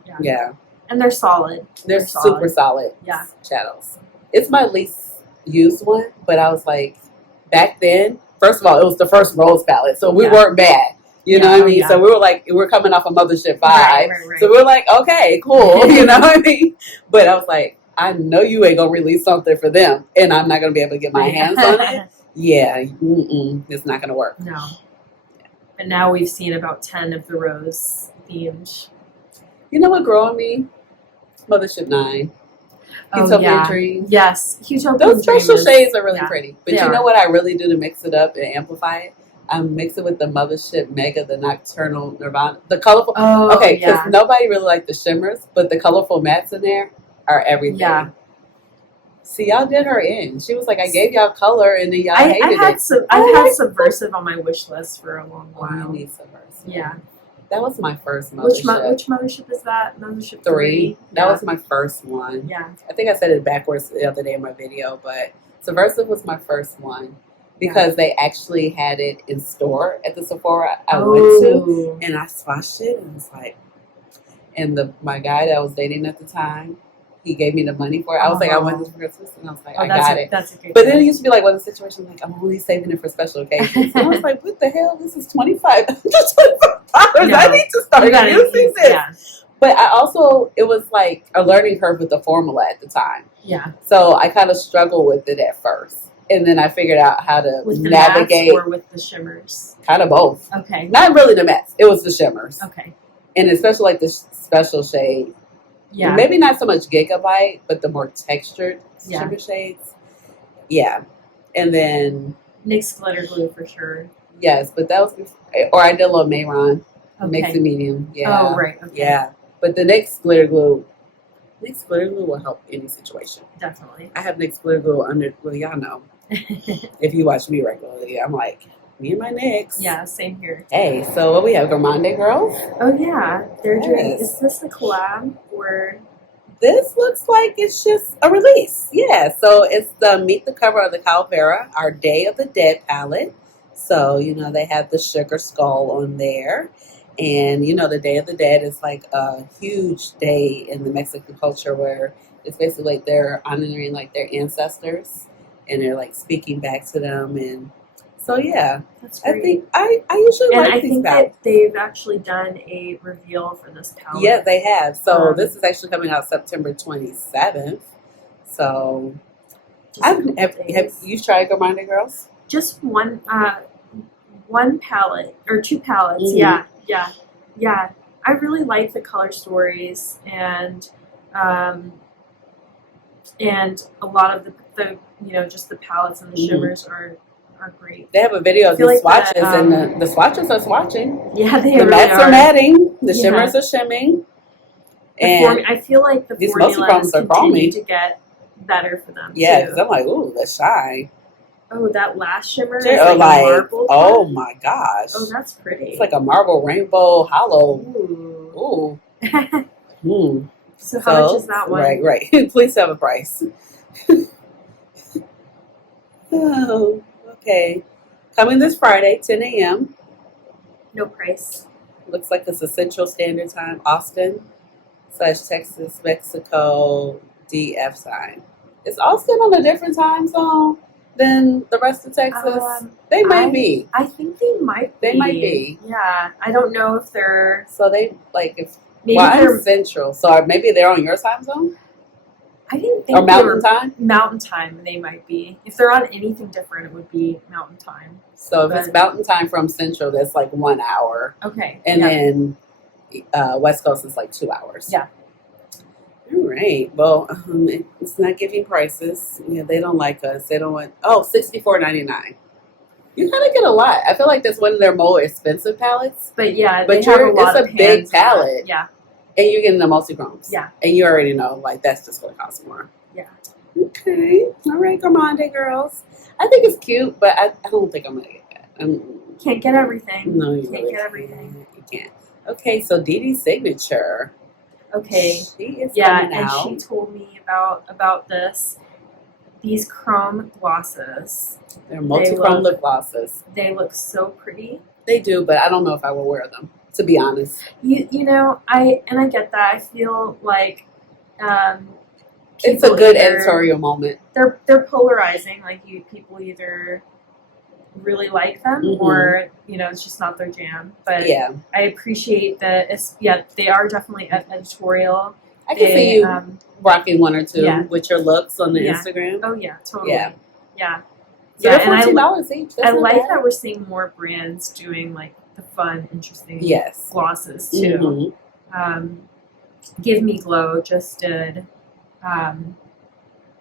Yeah. yeah. And they're solid. They're super solid Yeah. shadows. It's my least used one, but I was like, back then, first of all, it was the first Rose palette, so we Yeah. weren't bad. You know Yeah, what I oh, mean? yeah. So we were like, we're coming off a Mothership 5. Right. So we were like, okay, cool. You know what I mean? But I was like, I know you ain't going to release something for them, and I'm not going to be able to get my hands on it. Yeah, it's not going to work. No. But now we've seen about 10 of the Rose themed. You know what grew on me? Mothership 9. Utopian Dream. Yes. Utopian Those Dream special is- shades are really yeah, pretty. But they you know are. what I really do to mix it up and amplify it? I mix it with the Mothership Mega, the Nocturnal Nirvana, the colorful. Oh, Okay, because yeah. nobody really liked the shimmers, but the colorful mattes in there are everything. Yeah. See, y'all did her in. She was like, I gave y'all color, and then y'all I hated had it. I've had Subversive on my wish list for a long Oh, you while. need Subversive. Yeah. That was my first Which Mothership. Mothership is that? Mothership 3. That Yeah. was my first one. Yeah. I think I said it backwards the other day in my video, but Subversive was my first one because they actually had it in store at the Sephora I went to, and I swatched it and was like, and my guy that I was dating at the time, he gave me the money for it. I was like, I want this for Christmas, and I was like, I got it. That's a good. But then it used to be like one of the situations like, I'm only saving it for special occasions. And I was like, what the hell? This is $25. $25. No. I need to start You gotta using use- this. Yeah. But I also, it was like a learning curve with the formula at the time. Yeah. So I kind of struggled with it at first. And then I figured out how to With the navigate, mattes or with the shimmers. kind of both. Okay. Not really the mattes. It was the shimmers. Okay. And especially like the special shade. Yeah. Maybe not so much Gigabyte, but the more textured Yeah. shimmer shades. Yeah. And then, NYX glitter glue for sure. yes, but that was before. Or I did a little Mayron. Mix Okay. and medium. Yeah. Oh right. Okay. Yeah. But the NYX glitter glue will help any situation. Definitely. I have NYX glitter glue under, well, y'all know. If you watch me regularly, I'm like, me and my NYX. Yeah. Same here. Hey, so what we have, Gande Girls? Oh yeah. They're doing. Yes. Is this a collab or? This looks like it's just a release. Yeah, so it's the Meet the Cover of the Calvera, our Day of the Dead palette. So, you know, they have the sugar skull on there. And, you know, the Day of the Dead is like a huge day in the Mexican culture where it's basically like they're honoring like their ancestors and they're like speaking back to them. And so, yeah, That's I great. think I usually And like I these think palettes. that they've actually done a reveal for this palette. Yeah, they have. So Um, this is actually coming out September 27th. So Just a couple have days. you tried Gande Girls? Just one palette or two palettes. Mhm. Yeah. I really like the color stories and a lot of the you know just the palettes and the Mhm. shimmers are great. They have a video I of feel the like swatches, the, and the swatches are swatching. Yeah, they The really mattes are matting. The Yeah. shimmers are shimming. The And I feel like the these mostly formulas chromes are continue chromy. to get better for them yeah, too. because I'm like, ooh, the shine. Oh, that last shimmer is Or like, like, a marble. oh my gosh. Oh, that's pretty. It's like a marble rainbow hollow. Ooh. Ooh. So how much is that one? Right. Please have a price. Oh, okay. Coming this Friday, 10 a.m. No price. Looks like it's a Central Standard Time, Austin/Texas, Mexico, DF sign. Is Austin on a different time zone than the rest of Texas? They might be. I think they might be. They might be. Yeah. I don't know if they're So they, like, if, maybe well, they're I'm Central, so maybe they're on your time zone? I didn't think Or Mountain Time? Mountain Time, they might be. If they're on anything different, it would be Mountain Time. So if it's Mountain Time from Central, that's like 1 hour. Okay. And then West Coast is like 2 hours. Yeah. All right. Well, it's not giving prices. Yeah, they don't like us. They don't want. Oh, $64.99. You kind of get a lot. I feel like that's one of their more expensive palettes. But yeah, But they have a lot it's of a big pans palette. Yeah. And you're getting the multi-chromes. Yeah. And you already know, like, that's just going to cost more. Yeah. Okay. All right, Gande Girls. I think it's cute, but I don't think I'm going to get that. Can't get everything. No, you Can't really get everything. You can't. Okay, so Dee Dee's signature. Okay. She is Yeah, coming and out. she told me about this. These chrome glosses. They're multi-chrome lip glosses. They look so pretty. They do, but I don't know if I will wear them, to be honest. You know, I get that. I feel like It's a good editorial moment. They're polarizing. Like people either really like them or it's just not their jam. But yeah, I appreciate that. They are definitely editorial. I can see you rocking one or two with your looks on the Instagram. Oh yeah, totally. Yeah. So they're $14 each. That's I like bad. that we're seeing more brands doing like the fun, interesting glosses too. Give Me Glow just did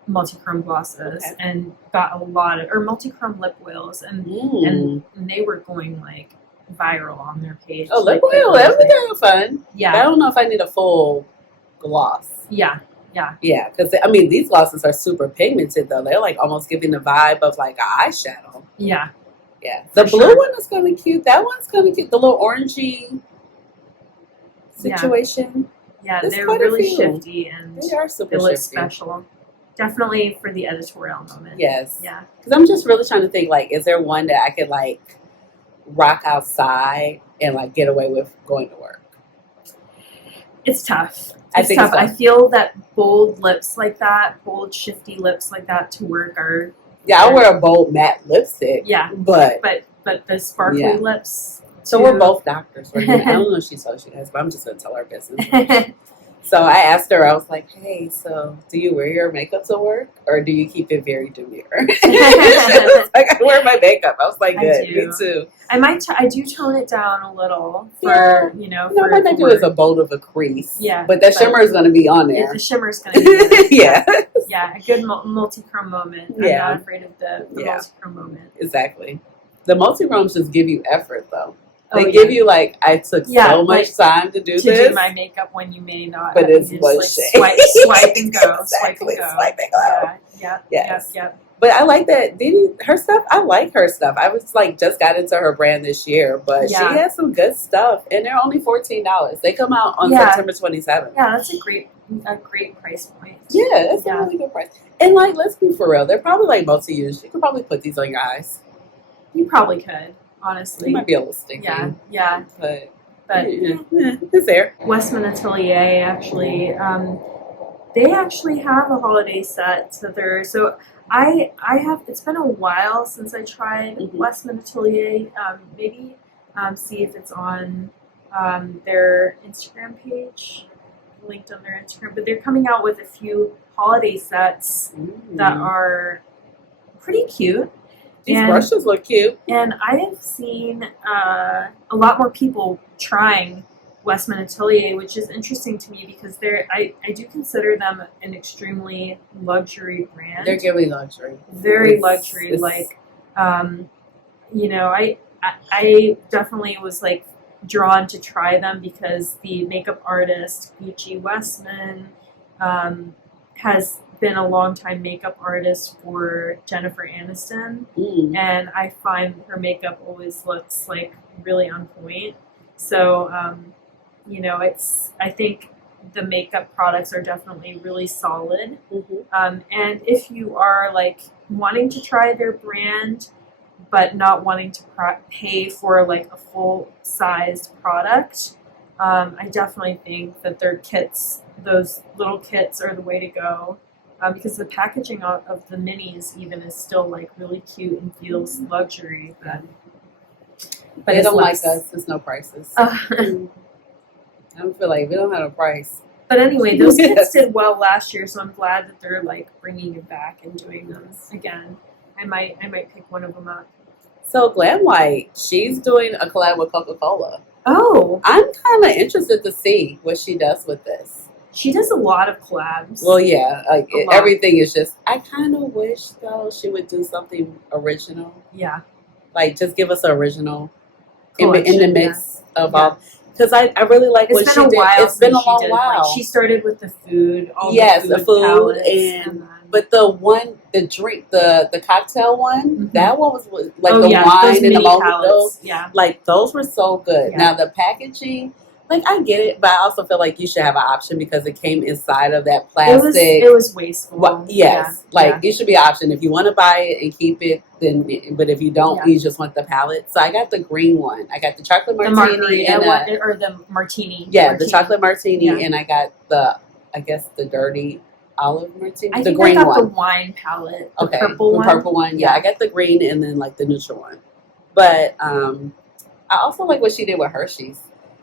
multi-chrome glosses and got a lot of multi-chrome lip oils and they were going like viral on their page. Oh, lip oil, that was kind of fun. Yeah, but I don't know if I need a full gloss. Yeah, because I mean these glosses are super pigmented though. They're like almost giving the vibe of like an eyeshadow. Yeah. The blue one is kind of cute. That one's kind of cute. The little orangey situation. Yeah, they're really shifty and they are super they look shifty. special. Definitely for the editorial moment. Yes. Yeah. Because I'm just really trying to think, like, is there one that I could, like, rock outside and, like, get away with going to work? It's tough. I think I feel that bold lips like that, bold, shifty lips like that to work are... Yeah, I'll wear a bold matte lipstick. Yeah. But the sparkly lips... So we're both doctors. I don't know if she saw she has, but I'm just going to tell her business. So I asked her, I was like, hey, so do you wear your makeup to work or do you keep it very demure? She was like, I wear my makeup. I was like, good, me too. I do tone it down a little for, what I do is a bold of a crease. Yeah. But that shimmer is going to be on there. The shimmer is going to be there. Yeah. Yeah, a good multi-chrome moment. I'm not afraid of the multi-chrome moment. Exactly. The multi-chromes just give you effort, though. They Oh, give you like I took so much time to do this. To do my makeup when you may not. But it's one like shade. Swipe and go. Exactly. Swipe and go. Yeah. Yes. Yep. But I like that. Her stuff. I like her stuff. I was like just got into her brand this year, but she has some good stuff, and they're only $14. They come out on September 27th. Yeah, that's a great price point. Yeah, that's a really good price. And like, let's be for real. They're probably like multi-use. You could probably put these on your eyes. You probably could. Honestly, it might be a little sticky. Yeah. But it's there. Westman Atelier actually, they actually have a holiday set. So I have. It's been a while since I tried Westman Atelier. Maybe see if it's on their Instagram page, linked on their Instagram. But they're coming out with a few holiday sets that are pretty cute. These brushes look cute. And I have seen a lot more people trying Westman Atelier, which is interesting to me because I do consider them an extremely luxury brand. They're giving luxury. Very luxury. Like, I definitely was like drawn to try them because the makeup artist, Gucci Westman, has been a longtime makeup artist for Jennifer Aniston, and I find her makeup always looks like really on point. So, I think the makeup products are definitely really solid. And if you are like wanting to try their brand, but not wanting to pay for like a full-sized product, I definitely think that their kits, those little kits, are the way to go. Because the packaging of the minis even is still like really cute and feels luxury, but they don't like us. There's no prices. I don't feel like we don't have a price. But anyway, those kits did well last year, so I'm glad that they're like bringing it back and doing those again. I might pick one of them up. So Glam White, she's doing a collab with Coca-Cola. Oh, I'm kind of interested to see what she does with this. she does a lot of collabs. Well, yeah, like A lot. everything is just. I kind of wish though she would do something original. Yeah, Like just give us an original in collection, the mix of Yeah. all. Because I really like what it's she been a did. while. It's been a since she long did, while. Like, she started with the food, all Yes, the the food palettes, and then, but the drink, the cocktail one, Mhm. that one was like oh the yeah, wine those and the mini mojito. palettes. Yeah, Like those were so good. Yeah. Now the packaging, like I get it, but I also feel like you should have an option because it came inside of that plastic. it was wasteful. Well, yes, Yeah. like it should be an option. If you want to buy it and keep it, then. But if you don't, Yeah. you just want the palette. So I got the green one. I got the chocolate The martini margarita and one, or the martini. yeah, the chocolate martini, Yeah. and I got I guess the dirty olive martini. I The think green I got the one. wine palette. The Okay, purple the one. purple one. Yeah, I got the green and then like the neutral one. But I also like what she did with Hershey's.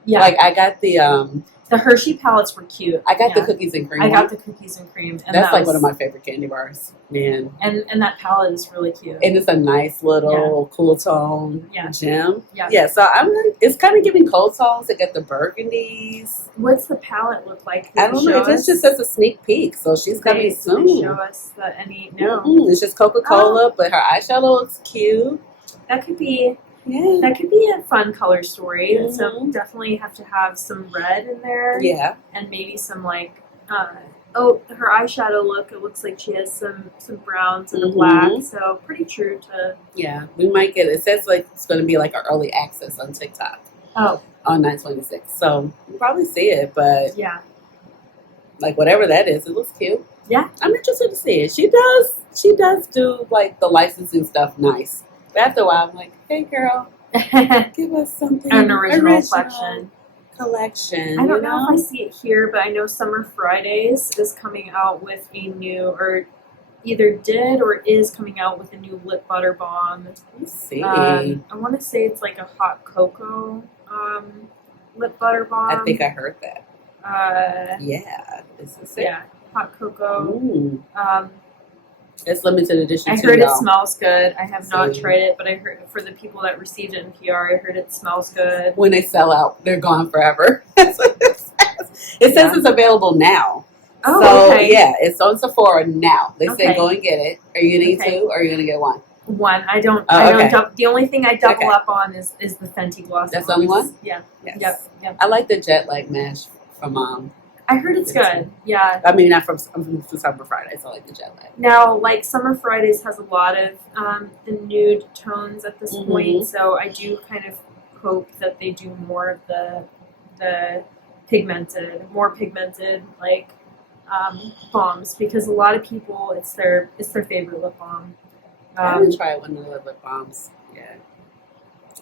Yeah, Like I got the Hershey palettes were cute. I got Yeah. the cookies and cream. I one. got the cookies and cream, and That's that like was, one of my favorite candy bars, man. and that palette is really cute. And it's a nice little cool tone Yeah. gem. Yeah. Yeah. So I'm like, it's kind of giving cold tones. I got the burgundies. What's the palette look like? I don't know. This just says a sneak peek, so she's coming They soon. show us no. It's just Coca-Cola, but her eyeshadow looks cute. That could be Yeah. a fun color story. Mhm. So definitely have to have some red in there. Yeah. And maybe some like her eyeshadow look. It looks like she has some browns and a Mhm. black. So pretty true to Yeah. We might get it. Says like it's going to be like an early access on TikTok oh on 9/26. So we'll probably see it, but yeah. like whatever that is, it looks cute. Yeah. I'm interested to see it. She does do like the licensing stuff nice. But after a while, I'm like, hey girl, give us something An original collection. I don't know if I see it here, but I know Summer Fridays is coming out with a new, or either did or is coming out with a new lip butter balm. Let's see. I want to say it's like a hot cocoa lip butter balm. I think I heard that. Yeah. Is this it? Yeah, hot cocoa. Ooh. Um, It's limited edition. I too, heard it y'all. smells good. I have not See. tried it, but I heard for the people that received it in PR, I heard it smells good. When they sell out, they're gone forever. That's what it says. It says it's available now. Oh, so, okay. yeah, it's on Sephora now. They say Okay. go and get it. Are you going to Okay. get two or are you going to get one? One. I don't. Oh, I don't. okay. The only thing I double Okay. up on is the Fenty gloss. That's the only bombs. one? Yeah. Yes. Yep. I like the jet lag mash from I heard it's good. Yeah. I mean, I'm from Summer Fridays. I like the jet lag. Now, like Summer Fridays has a lot of the nude tones at this Mhm. point, so I do kind of hope that they do more of the more pigmented like balms, because a lot of people it's their favorite lip balm. I haven't tried one of the lip balms yet.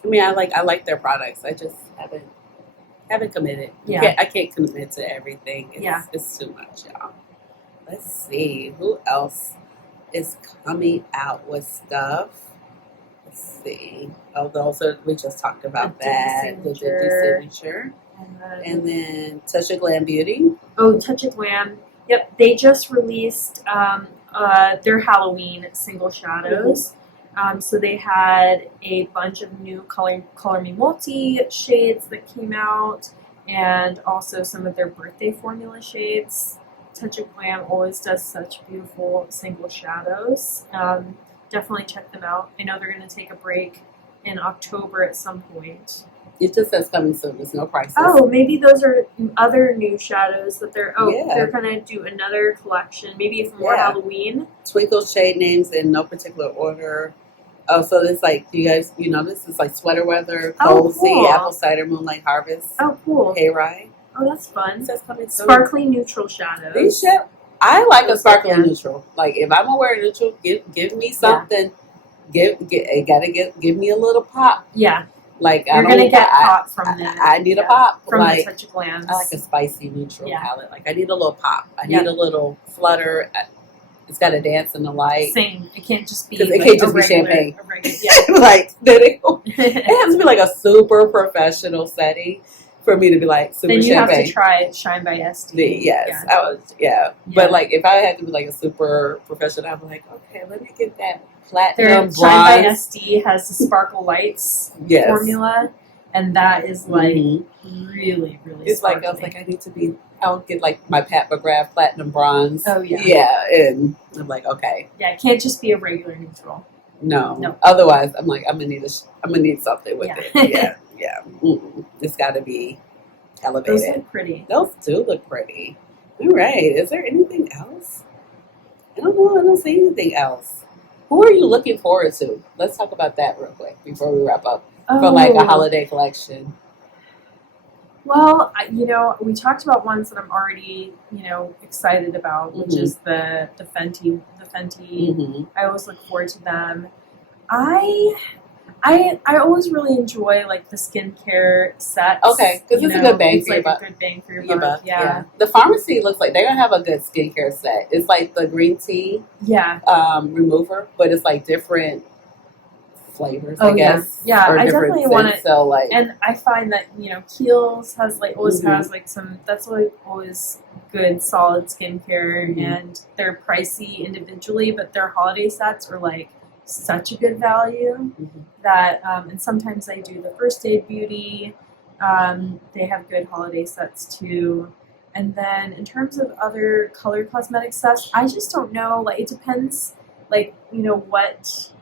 I mean, I like their products. I just haven't committed. Yeah. I can't commit to everything. It's too much, y'all. Let's see who else is coming out with stuff. Let's see. Oh, those are, we just talked about The that. The Signature. Signature. And And then Touch of Glam Beauty. Touch of Glam. Yep, they just released their Halloween single shadows. So they had a bunch of new Color Me Multi shades that came out, and also some of their birthday formula shades. Touch of Glam always does such beautiful single shadows. Definitely check them out. I know they're going to take a break in October at some point. It just says coming soon. There's no prices. Oh, maybe those are other new shadows that they're Yeah. they're gonna do another collection, maybe for more Yeah. Halloween. Twinkle shade names in no particular order. Oh, so it's like, you guys, this is like Sweater Weather, Oh, Cold cool. Sea, Apple Cider, Moonlight Harvest, Oh, cool. Hayride. Oh, that's It fun. says coming soon. Sparkly neutral shadows. These shit, I like a sparkly Yeah. neutral. Like if I'm gonna wear a neutral, give me something. Give me a little pop. Yeah, Like you're I don't gonna get pop from I need a pop. from Like the Touch of Glams. I like a spicy neutral Yeah. palette. Like I need a little pop. I Yeah. need a little flutter. It's got to dance in the light. Same. It can't just be. 'Cause it like can't just a be regular, champagne. A regular, yeah. Like it has to be like a super professional setting for me to be like super Then you champagne. have to try Shine by SD. Yes, I was. Yeah. But like, if I had to be like a super professional, I'd be like, okay, let me get that platinum Shine by bronze. SD has the Sparkle Lights Yes. formula, and that is like Mm-hmm. really, really. It's sparkly. like I was like, I need to be. I'll get like my Pat McGrath platinum bronze. Oh yeah. Yeah, and I'm like, okay, Yeah, it can't just be a regular neutral. no. Otherwise, I'm like, I'm gonna need something with Yeah. it. Yeah, yeah. It's got to be elevated. Those look pretty. Those do look pretty. All right. Is there anything else? I don't know. I don't see anything else. Who are you looking forward to? Let's talk about that real quick before we wrap up. For like a holiday collection. Well, we talked about ones that I'm already, excited about, which is the Fenty. Mm-hmm. I always look forward to them. I always really enjoy like the skincare sets. Okay, because it's a good bang for your buck. It's like a good bang for your buck. Yeah. The pharmacy looks like they're gonna have a good skincare set. It's like the green tea remover, but it's like different flavors, I guess. Yeah, I definitely want it. So like, and I find that Kiehl's has like always has like some. That's like always good solid skincare, and they're pricey individually, but their holiday sets are like such a good value that and sometimes they do the First Aid Beauty. They have good holiday sets too. And then in terms of other color cosmetic sets, I just don't know. Like it depends, like what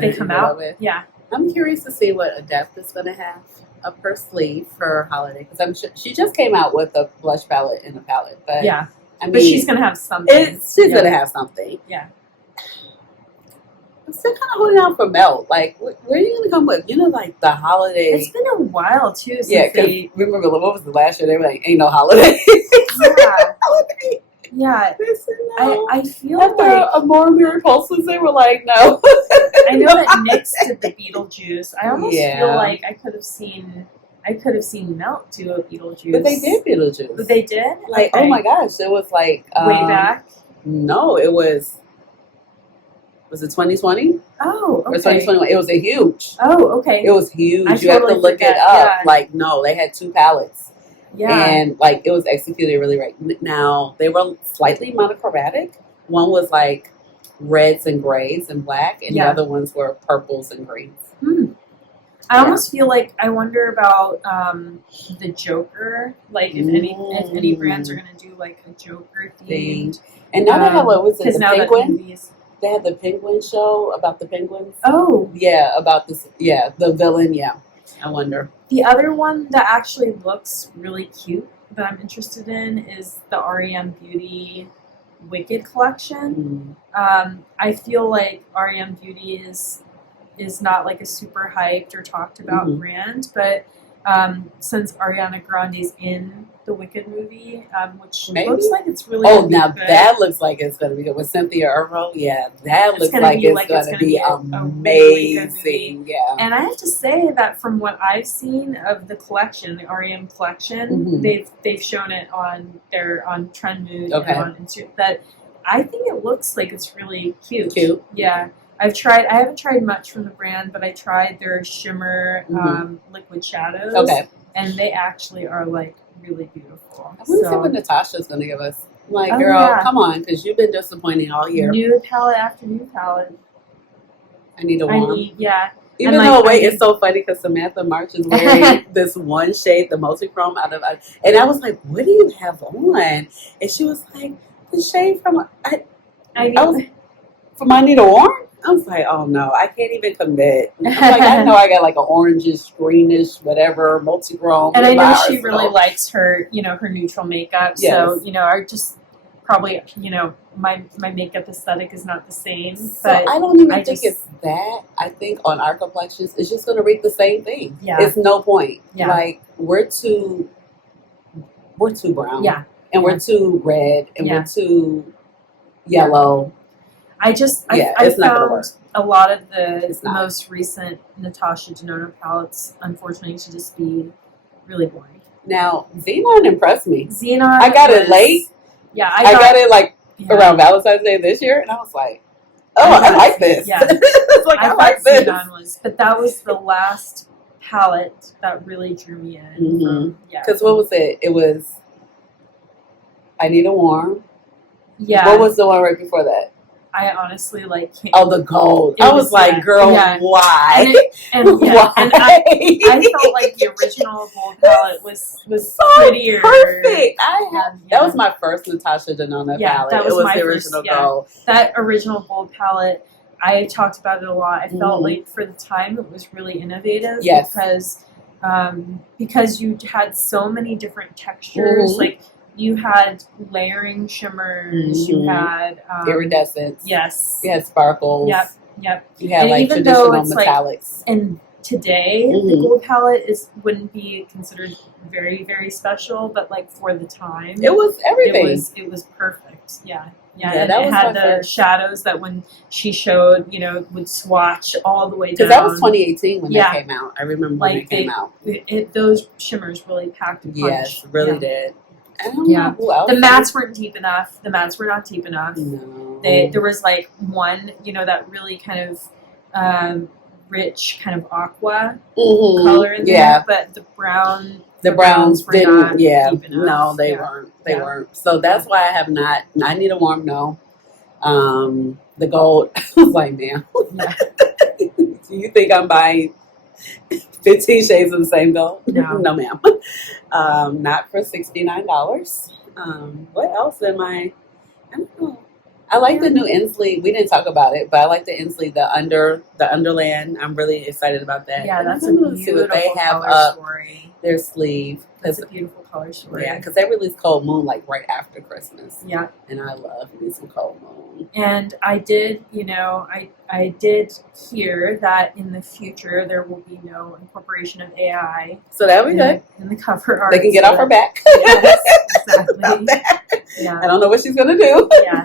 they come out with. Yeah, I'm curious to see what Adept is going to have up her sleeve for her holiday, because I'm sure she just came out with a blush palette and a palette, but yeah. I mean, but she's going to have something. She's going to have something. Yeah. I'm still kind of holding out for Melt. Like, where are you going to come with? Like the holiday. It's been a while too since they. Remember what was the last year? They were like, "Ain't no holiday." Holiday. Yeah. No. I feel after like a more repulses, they were like, "No." I know that NYX did the Beetlejuice. I almost feel like I could have seen Melt do a Beetlejuice. But they did Beetlejuice. But they did? Like, oh my gosh, it was like way back. No, it was. Was it 2020? Oh, okay. Or 2021? It was a huge. Oh, okay. It was huge. You totally have to look it up. Yeah. Like, no, they had 2 palettes. Yeah. And like it was executed really right. Now they were slightly monochromatic. One was like reds and grays and black, and the other ones were purples and greens. I almost feel like I wonder about the Joker. Like if any brands are gonna do like a Joker themed. And now they have what was it? The Penguin. They had the Penguin show about the penguins. Oh, yeah, about this. Yeah, the villain. Yeah, I wonder. The other one that actually looks really cute that I'm interested in is the REM Beauty Wicked collection. I feel like REM Beauty is not like a super hyped or talked about brand, but since Ariana Grande's in the Wicked movie, which looks like it's really good. That looks like it's going to be good with Cynthia Erivo. Yeah, that looks like it's going to be amazing. Yeah, and I have to say that from what I've seen of the collection, the REM collection, they've shown it on Trend Mood and on Instagram. That I think it looks like it's really cute. Yeah. I haven't tried much from the brand, but I tried their shimmer liquid shadows. Okay. And they actually are like really beautiful. I want to see what Natasha's going to give us. Like, girl, come on, because you've been disappointing all year. New palette after new palette. I need a wand. Even and though, it's so funny because Samantha March is wearing this one shade, the multi-chrome and I was like, what do you have on? And she was like, the shade from, from I Need a Wand? I was like, oh no, I can't even commit. I'm like, I know I got like an orangish, greenish, whatever, multi-chrome. And I know she really likes her, her neutral makeup. Yes. So, I just probably, my makeup aesthetic is not the same. But I don't even think it's that. I think on our complexions, it's just going to read the same thing. Yeah. It's no point. Yeah. Like, we're too brown. Yeah. And we're too red. And we're too yellow. I found a lot of the most recent Natasha Denona palettes, unfortunately, to just be really boring. Now, Xenon impressed me. I got it late. Yeah, I got it like around Valentine's Day this year, and I was like, oh, I like this. Yeah. It's like, I like this. Xenon but that was the last palette that really drew me in. Mhm. Yeah. Because what was it? It was I Need a Warm. Yeah. What was the one right before that? I honestly like can't. Oh, the gold. It I was like, yeah, girl, yeah. why? And Why? I felt like the original gold palette was so prettier. perfect. Yeah. That was my first Natasha Denona palette. That was it was my the original first, gold. That original gold palette, I talked about it a lot. I felt Mhm. like for the time it was really innovative. Yes. Because you had so many different textures. Mhm. Like you had layering shimmers. You had iridescence. Yes. You had sparkles. Yep. You had And like even though traditional it's metallics. And today the gold palette wouldn't be considered very, very special, but like for the time, it was everything. It was perfect. Yeah. Yeah, and that it was had my the first. shadows that when she showed, would swatch all the way down. Because that was 2018 when Yeah. they came out. I remember Like when they came out. Those shimmers really packed a punch. Yes, really did. I don't Yeah. know who else. The mattes weren't deep enough. The mattes were not deep enough. No. There was like one, that really kind of rich kind of aqua color in there, but the browns were not deep enough. No, they weren't. They weren't. So that's why I have not. I Need a Warm, no. The gold, I was like, ma'am. Yeah. Do you think I'm buying 15 shades of the same gold? No. No, ma'am. Not for $69. What else am I don't know. I like the new Inslee. We didn't talk about it, but I like the Inslee, the Underland. I'm really excited about that. Yeah, that's a see beautiful what they have color up story. their sleeve. That's a beautiful color story. Yeah, because they released Cold Moon like right after Christmas. Yeah. And I love me some Cold Moon. And I did, I did hear that in the future there will be no incorporation of AI. So that'll be good. In the cover art. They can get off her back. Yes, exactly. Yeah. I don't know what she's gonna do. Yeah.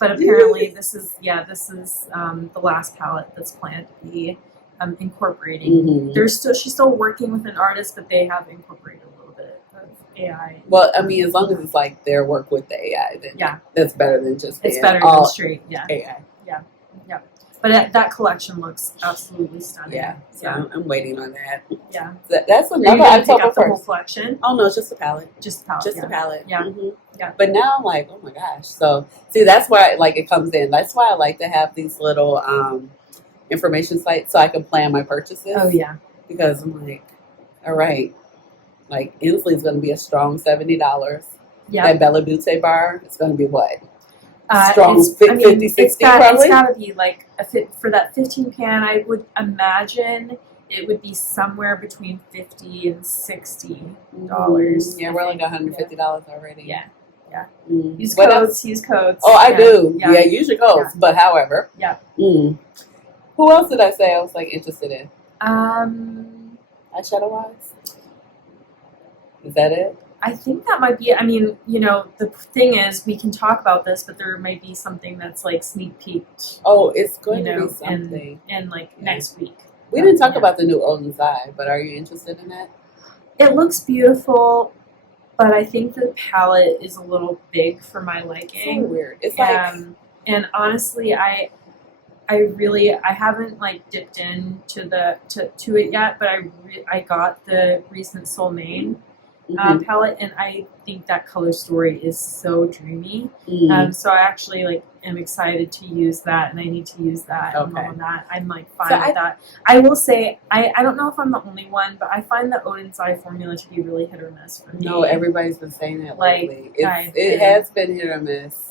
But apparently this is the last palette that's planned to be incorporating. Mm-hmm. She's still working with an artist, but they have incorporated a little bit of AI. Well, I mean, as long as it's like their work with the AI, then that's better than just it's better than straight AI. Yeah. But that collection looks absolutely stunning. Yeah. So I'm waiting on that. Yeah. That's Are you another gonna pick October up the whole 1st. collection? Oh no, it's just the palette. Just the palette. Just the palette. Yeah. Mm-hmm. Yeah. But now I'm like, oh my gosh. So see, that's why like it comes in. That's why I like to have these little information sites so I can plan my purchases. Oh yeah. Because I'm like, all right, like Inslee's going to be a strong $70. Yeah. That Bella Beautebar is going to be what? Strong 50, 60 it's probably? got to be like for that 15 pan. I would imagine it would be somewhere between $50 and $60. Yeah, we're like $150 already. Yeah. Mm. Use codes. Oh, I do. Yeah, use your codes. Yeah. But however. Yeah. Mm. Who else did I say I was like interested in? Eyeshadow wise? Is that it? I think that might be, the thing is we can talk about this, but there might be something that's like sneak peeked. Oh, it's going to be something. And next week. We didn't talk about the new Olden's Eye, but are you interested in that? It looks beautiful, but I think the palette is a little big for my liking. So weird. It's like... and honestly, I haven't like dipped into to it yet, but I got the recent Soul Main palette, and I think that color story is so dreamy. So I actually am excited to use that, and I need to use that. Okay. And that I'm fine with that. I will say I don't know if I'm the only one, but I find the Odin's Eye formula to be really hit or miss for me. No, everybody's been saying that lately. It has been hit or miss.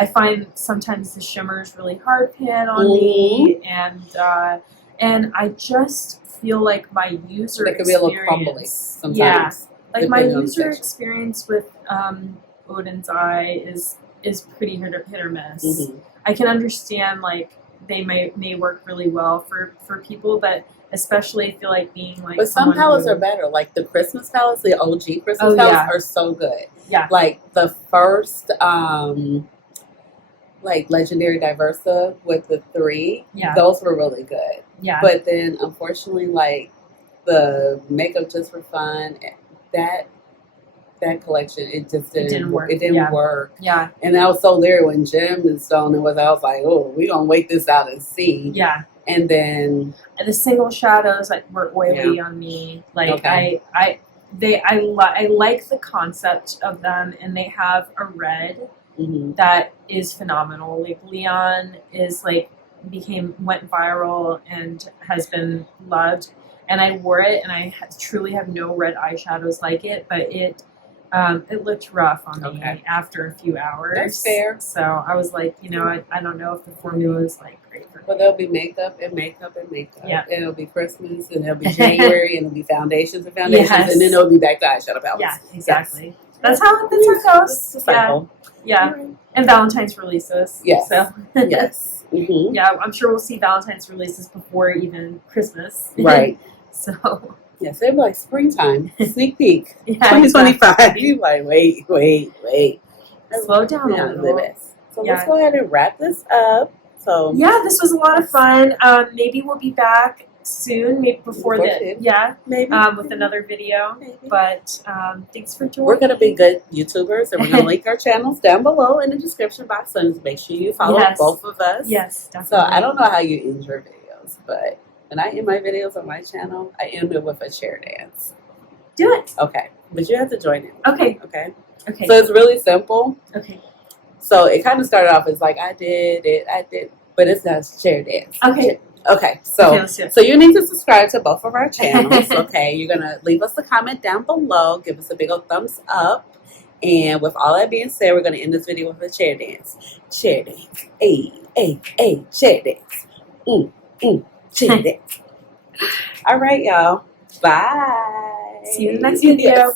I find sometimes the shimmers really hard pan on me, and I just feel like my user it can be a little crumbly sometimes. Yeah, like my user experience with Odin's Eye is pretty hit or miss. I can understand they may work really well for people, but especially I feel like being like. But some palettes are better. Like the Christmas palettes, the OG Christmas palettes are so good. Yeah, like the first. Like Legendary Diversa with the 3, those were really good. Yeah. But then, unfortunately, like the Makeup Just for Fun, that that collection, it just didn't work. It didn't work. Yeah. And I was so leery when Jim and Stone it was. I was like, oh, we're gonna wait this out and see. Yeah. And then the single shadows were oily on me. Like I like the concept of them, and they have a red that is phenomenal. Like Leon is went viral and has been loved, and I wore it, and I truly have no red eyeshadows like it, but it looked rough on me after a few hours. That's fair. So I was like, I don't know if the formula is great for me. Well, there'll be makeup and makeup and makeup. Yeah. And it'll be Christmas, and it'll be January, and it'll be foundations and foundations, and then it'll be back to eyeshadow palettes. Yeah, exactly. Yes. That's how it goes. It's a cycle. Yeah. Right. And Valentine's releases. Yes. So. Yes. Mm-hmm. Yeah, I'm sure we'll see Valentine's releases before even Christmas. Right. So. Yes, it'll be like springtime. Sneak peek. Yeah, 2025. Exactly. You're like, wait. Slow down a little. So let's go ahead and wrap this up. So yeah, this was a lot of fun. Maybe we'll be back soon, maybe before maybe with another video. Maybe. But thanks for joining. We're gonna be good YouTubers, and we're gonna link our channels down below in the description box. So make sure you follow both of us. Yes, definitely. So I don't know how you end your videos, but when I end my videos on my channel, I end it with a chair dance. Do it. Okay, but you have to join in. Okay. Okay. Okay. So it's really simple. Okay. So it kind of started off as I did, but it's not a chair dance. Okay. Okay, so you need to subscribe to both of our channels. Okay, you're gonna leave us a comment down below, give us a big old thumbs up, and with all that being said, we're gonna end this video with a chair dance. Chair dance, chair dance, chair dance. All right, y'all. Bye. See you in the next video.